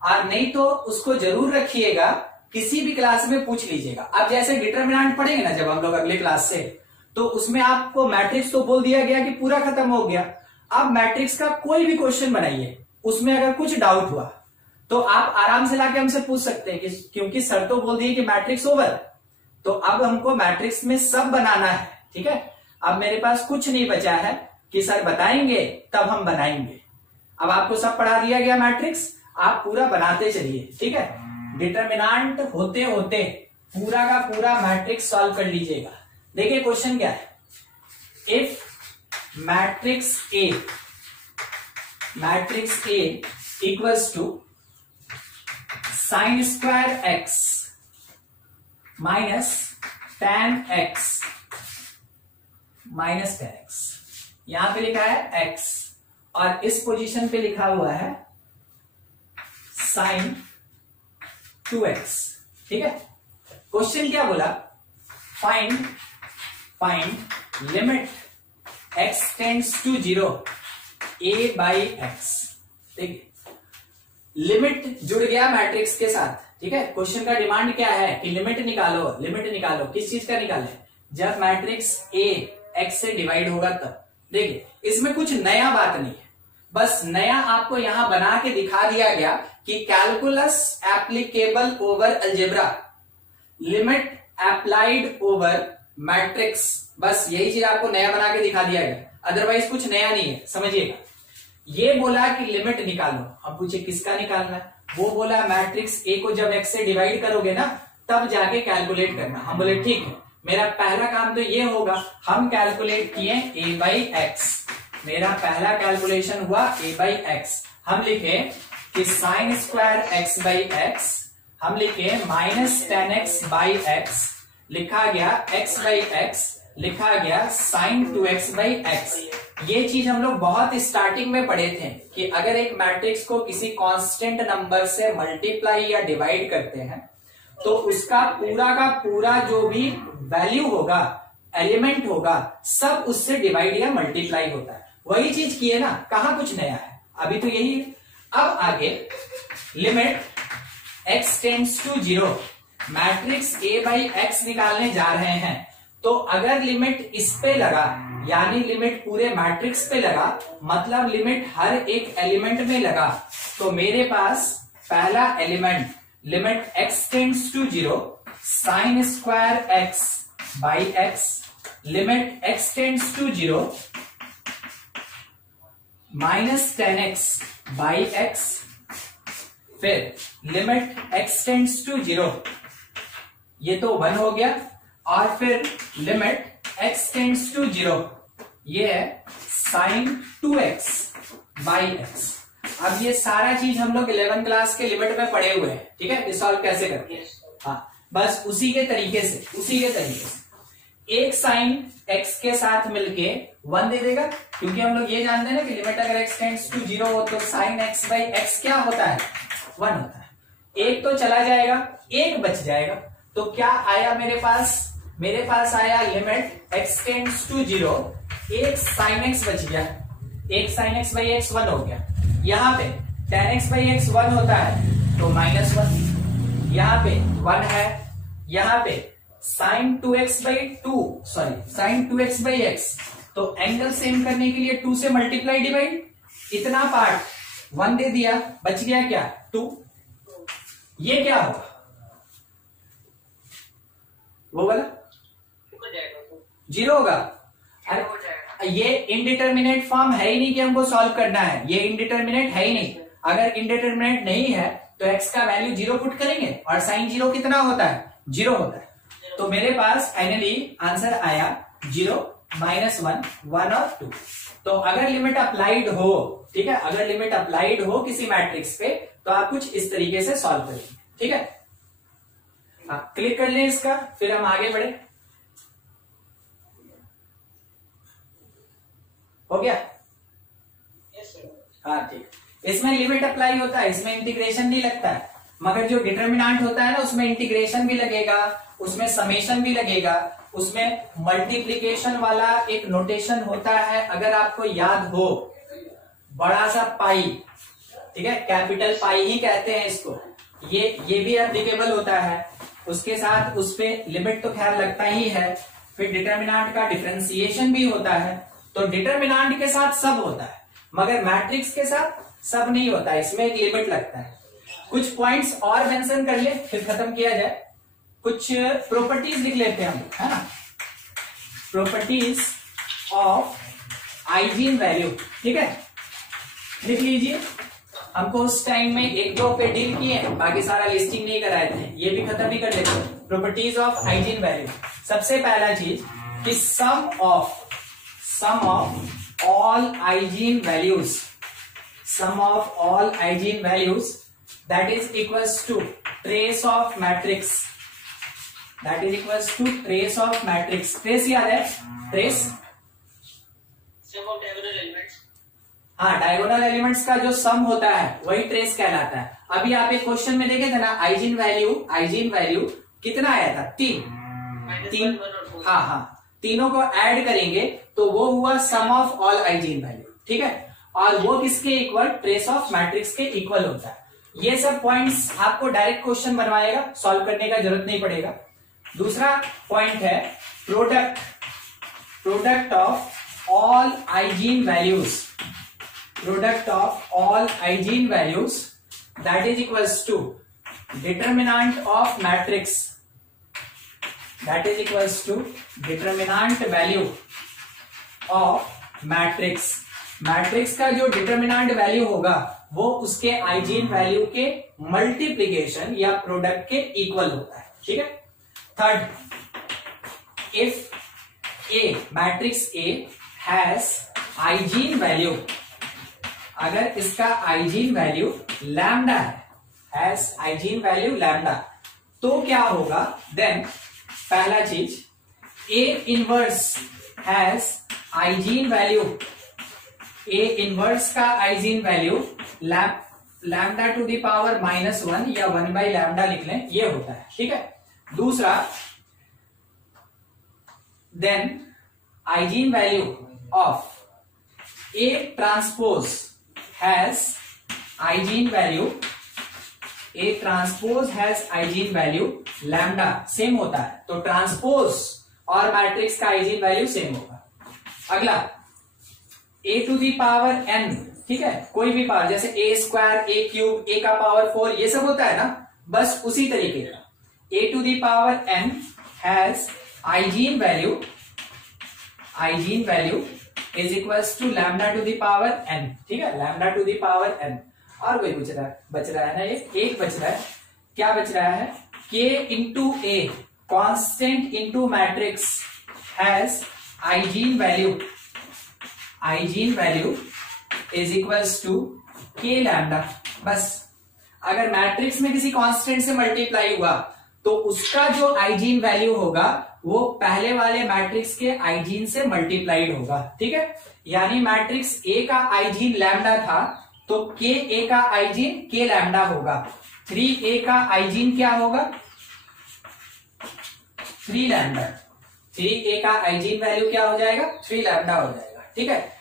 और नहीं तो उसको जरूर रखिएगा, किसी भी क्लास में पूछ लीजिएगा। अब जैसे डिटर्मिनेंट पढ़ेंगे ना जब हम लोग अगले क्लास से, तो उसमें आपको मैट्रिक्स तो बोल दिया गया कि पूरा खत्म हो गया। अब मैट्रिक्स का कोई भी क्वेश्चन बनाइए, उसमें अगर कुछ डाउट हुआ तो आप आराम से लाके हमसे पूछ सकते हैं, क्योंकि सर तो बोल दिए कि मैट्रिक्स ओवर, तो अब हमको मैट्रिक्स में सब बनाना है। ठीक है, अब मेरे पास कुछ नहीं बचा है कि सर बताएंगे तब हम बनाएंगे। अब आपको सब पढ़ा दिया गया मैट्रिक्स, आप पूरा बनाते चलिए। ठीक है, डिटर्मिनेंट होते होते पूरा का पूरा मैट्रिक्स सॉल्व कर लीजिएगा। देखिए क्वेश्चन क्या है, if matrix A equals to sin square x minus tan x minus tan x, यहां पे लिखा है x और इस पोजीशन पे लिखा हुआ है sin 2x। ठीक है, क्वेश्चन क्या बोला, find limit x tends to 0 a by x। देखिए लिमिट जुड़ गया मैट्रिक्स के साथ। ठीक है, क्वेश्चन का डिमांड क्या है कि लिमिट निकालो। किस चीज का निकाले, जब मैट्रिक्स a x से डिवाइड होगा तब। देखिए इसमें कुछ नया बात नहीं है, बस नया आपको यहां बना के दिखा दिया गया कि calculus applicable over algebra, limit applied over matrix, बस यही चीज आपको नया बना के दिखा दिया गया, अदरवाइज कुछ नया नहीं है। समझिएगा, ये बोला कि लिमिट निकालो, अब पूछे किसका निकालना है, वो बोला मैट्रिक्स ए को जब x से डिवाइड करोगे ना तब जाके कैलकुलेट करना। हम बोले ठीक है, मेरा पहला काम तो ये होगा, हम कैलकुलेट किए a बाई एक्स, मेरा पहला कैलकुलेशन हुआ a बाई एक्स। हम लिखे कि sign square x by x, हम लिखे minus ten x by x, लिखा गया x बाई एक्स, लिखा गया साइन 2x बाई एक्स। ये चीज हम लोग बहुत स्टार्टिंग में पढ़े थे कि अगर एक मैट्रिक्स को किसी कांस्टेंट नंबर से मल्टीप्लाई या डिवाइड करते हैं तो उसका पूरा का पूरा जो भी वैल्यू होगा, एलिमेंट होगा, सब उससे डिवाइड या मल्टीप्लाई होता है। वही चीज किए ना, कहां कुछ नया है, अभी तो यही है। अब आगे limit x tends to 0 matrix a by X निकालने जा रहे हैं, तो अगर लिमिट इस पे लगा यानी लिमिट पूरे मैट्रिक्स पे लगा, मतलब लिमिट हर एक एलिमेंट में लगा, तो मेरे पास पहला element limit x tends to 0 sine square x by x, limit x tends to 0 minus 10x by x, फिर लिमिट x टेंड्स टू 0, ये तो 1 हो गया, और फिर लिमिट x टेंड्स टू 0, ये है साइन 2x बाई x। अब ये सारा चीज हम लोग 11 क्लास के लिमिट में पढ़े हुए हैं, ठीक है, सॉल्व कैसे करते हैं। हाँ, बस उसी के तरीके से एक साइन x के साथ मिलके 1 दे देगा, क्योंकि हम लोग ये जानते हैं ना कि लिमिट अगर x टेंड्स टू 0 हो तो साइन x बाई x क्या होता है, 1 होता है। एक तो चला जाएगा, एक बच जाएगा, तो क्या आया मेरे पास आया लिमिट x टेंड्स टू 0, एक साइन x बच गया, एक साइन x बाई x 1 हो गया। यहाँ पे tan x बाई x 1 होता है तो -1, यहाँ पे 1 है, यहाँ पे साइन 2x बाई x, तो एंगल सेम करने के लिए 2 से मल्टीप्लाई डिवाइड, इतना पार्ट 1 दे दिया, बच गया क्या 2, ये क्या होगा वो वाला 0 होगा। अरे ये इनडिटर्मिनेट फॉर्म है ही नहीं कि हमको सॉल्व करना है, ये इनडिटर्मिनेट है ही नहीं। अगर इनडिटर्मिनेट नहीं है तो x का वैल्यू 0 पुट करेंगे, और साइन 0 कितना होता है, 0 होता है। तो मेरे पास फाइनली आंसर आया 0, -1, 1 और 2। तो अगर लिमिट अप्लाइड हो, ठीक है, अगर लिमिट अप्लाइड हो किसी मैट्रिक्स पे तो आप कुछ इस तरीके से सॉल्व करेंगे, ठीक है। हाँ, क्लिक कर लें इसका, फिर हम आगे बढ़े। हो गया? हाँ ठीक। इसमें लिमिट अप्लाई होता है, इसमें इंटीग्रेशन नहीं लगता है, मगर जो डिटर्मिनेंट होता है ना उसमें इंटीग्रेशन भी लगेगा, उसमें समेशन भी लगेगा, उसमें मल्टीप्लीकेशन वाला एक नोटेशन होता है, अगर आपको याद हो, बड़ा सा पाई, ठीक है, कैपिटल पाई ही कहते हैं इसको, ये भी एप्लीकेबल होता है। उसके साथ उस पे लिमिट तो खैर लगता ही है, फिर डिटर्मिनेंट का डिफरेंशिएशन भी होता है। तो डिटर्मिनेंट के साथ सब होता है, मगर मैट्रिक्स के साथ सब नहीं होता है, इसमें एक लिमिट लगता है। कुछ पॉइंट्स और मेंशन कर ले फिर खत्म किया जाए। कुछ प्रॉपर्टीज लिख लेते हैं हम, है ना, प्रॉपर्टीज ऑफ आइजीन वैल्यू, ठीक है, लिख लीजिए। हमको उस टाइम में 1-2 पे डील किए, बाकी सारा लिस्टिंग नहीं कराए थे, ये भी खत्म ही कर लेते हैं। प्रॉपर्टीज ऑफ आइजीन वैल्यू, सबसे पहला चीज कि सम of all hygiene values, sum of all hygiene values, that is equals to trace of matrix, that is equals to trace of matrix। trace याद है, trace sum of diagonal elements, हाँ, डायगोनल एलिमेंट्स का जो सम होता है वही ट्रेस कहलाता है। अभी आप एक क्वेश्चन में देखे थे ना, आइजीन वैल्यू कितना आया था, 3, हाँ, तीनों को ऐड करेंगे तो वो हुआ सम ऑफ ऑल आइजीन वैल्यू, ठीक है, और वो किसके इक्वल, ट्रेस ऑफ मैट्रिक्स के इक्वल होता है। ये सब पॉइंट्स आपको डायरेक्ट क्वेश्चन बनवाएगा, सॉल्व करने का जरूरत नहीं पड़ेगा। दूसरा पॉइंट है product of all eigen values, that is equals to determinant of matrix, that is equals to determinant value of matrix। Matrix का जो डिटर्मिनेंट वैल्यू होगा वो उसके आइजीन वैल्यू के मल्टीप्लीकेशन या प्रोडक्ट के इक्वल होता है, ठीक है। Third, if a matrix A has eigen value, अगर इसका आइजीन वैल्यू लैम्डा है, हैज आइजीन वैल्यू लैम्डा, तो क्या होगा, देन पहला चीज A inverse has eigen value, A inverse का eigen value lambda to the power -1 या 1 लैम्डा लिख लें, ये होता है, ठीक है। दूसरा, then eigen value of A transpose has eigen value, A transpose has eigen value lambda, same होता है, तो ट्रांसपोज और मैट्रिक्स का आइजीन वैल्यू सेम होगा। अगला, ए टू दी पावर n, ठीक है, कोई भी पावर, जैसे a² a³ a का पावर 4, ये सब होता है ना, बस उसी तरीके का a to the power n has hygiene value is equals to lambda to the power n, ठीक है, lambda to the power n। और कोई बच रहा है ना, एक बच रहा है, क्या बच रहा है, k into a constant into matrix has hygiene value is equals to k lambda। बस अगर मैट्रिक्स में किसी कांस्टेंट से मल्टीप्लाई हुआ तो उसका जो आइजीन वैल्यू होगा वो पहले वाले मैट्रिक्स के आइजीन से मल्टीप्लाइड होगा, ठीक है। यानी मैट्रिक्स ए का आइजीन लैम्डा था तो के ए का आइजीन के लैम्डा होगा। 3a का आइजीन क्या होगा, 3 लैम्डा। 3a का आइजीन वैल्यू क्या हो जाएगा, 3 लैम्डा हो जाएगा, ठीक है।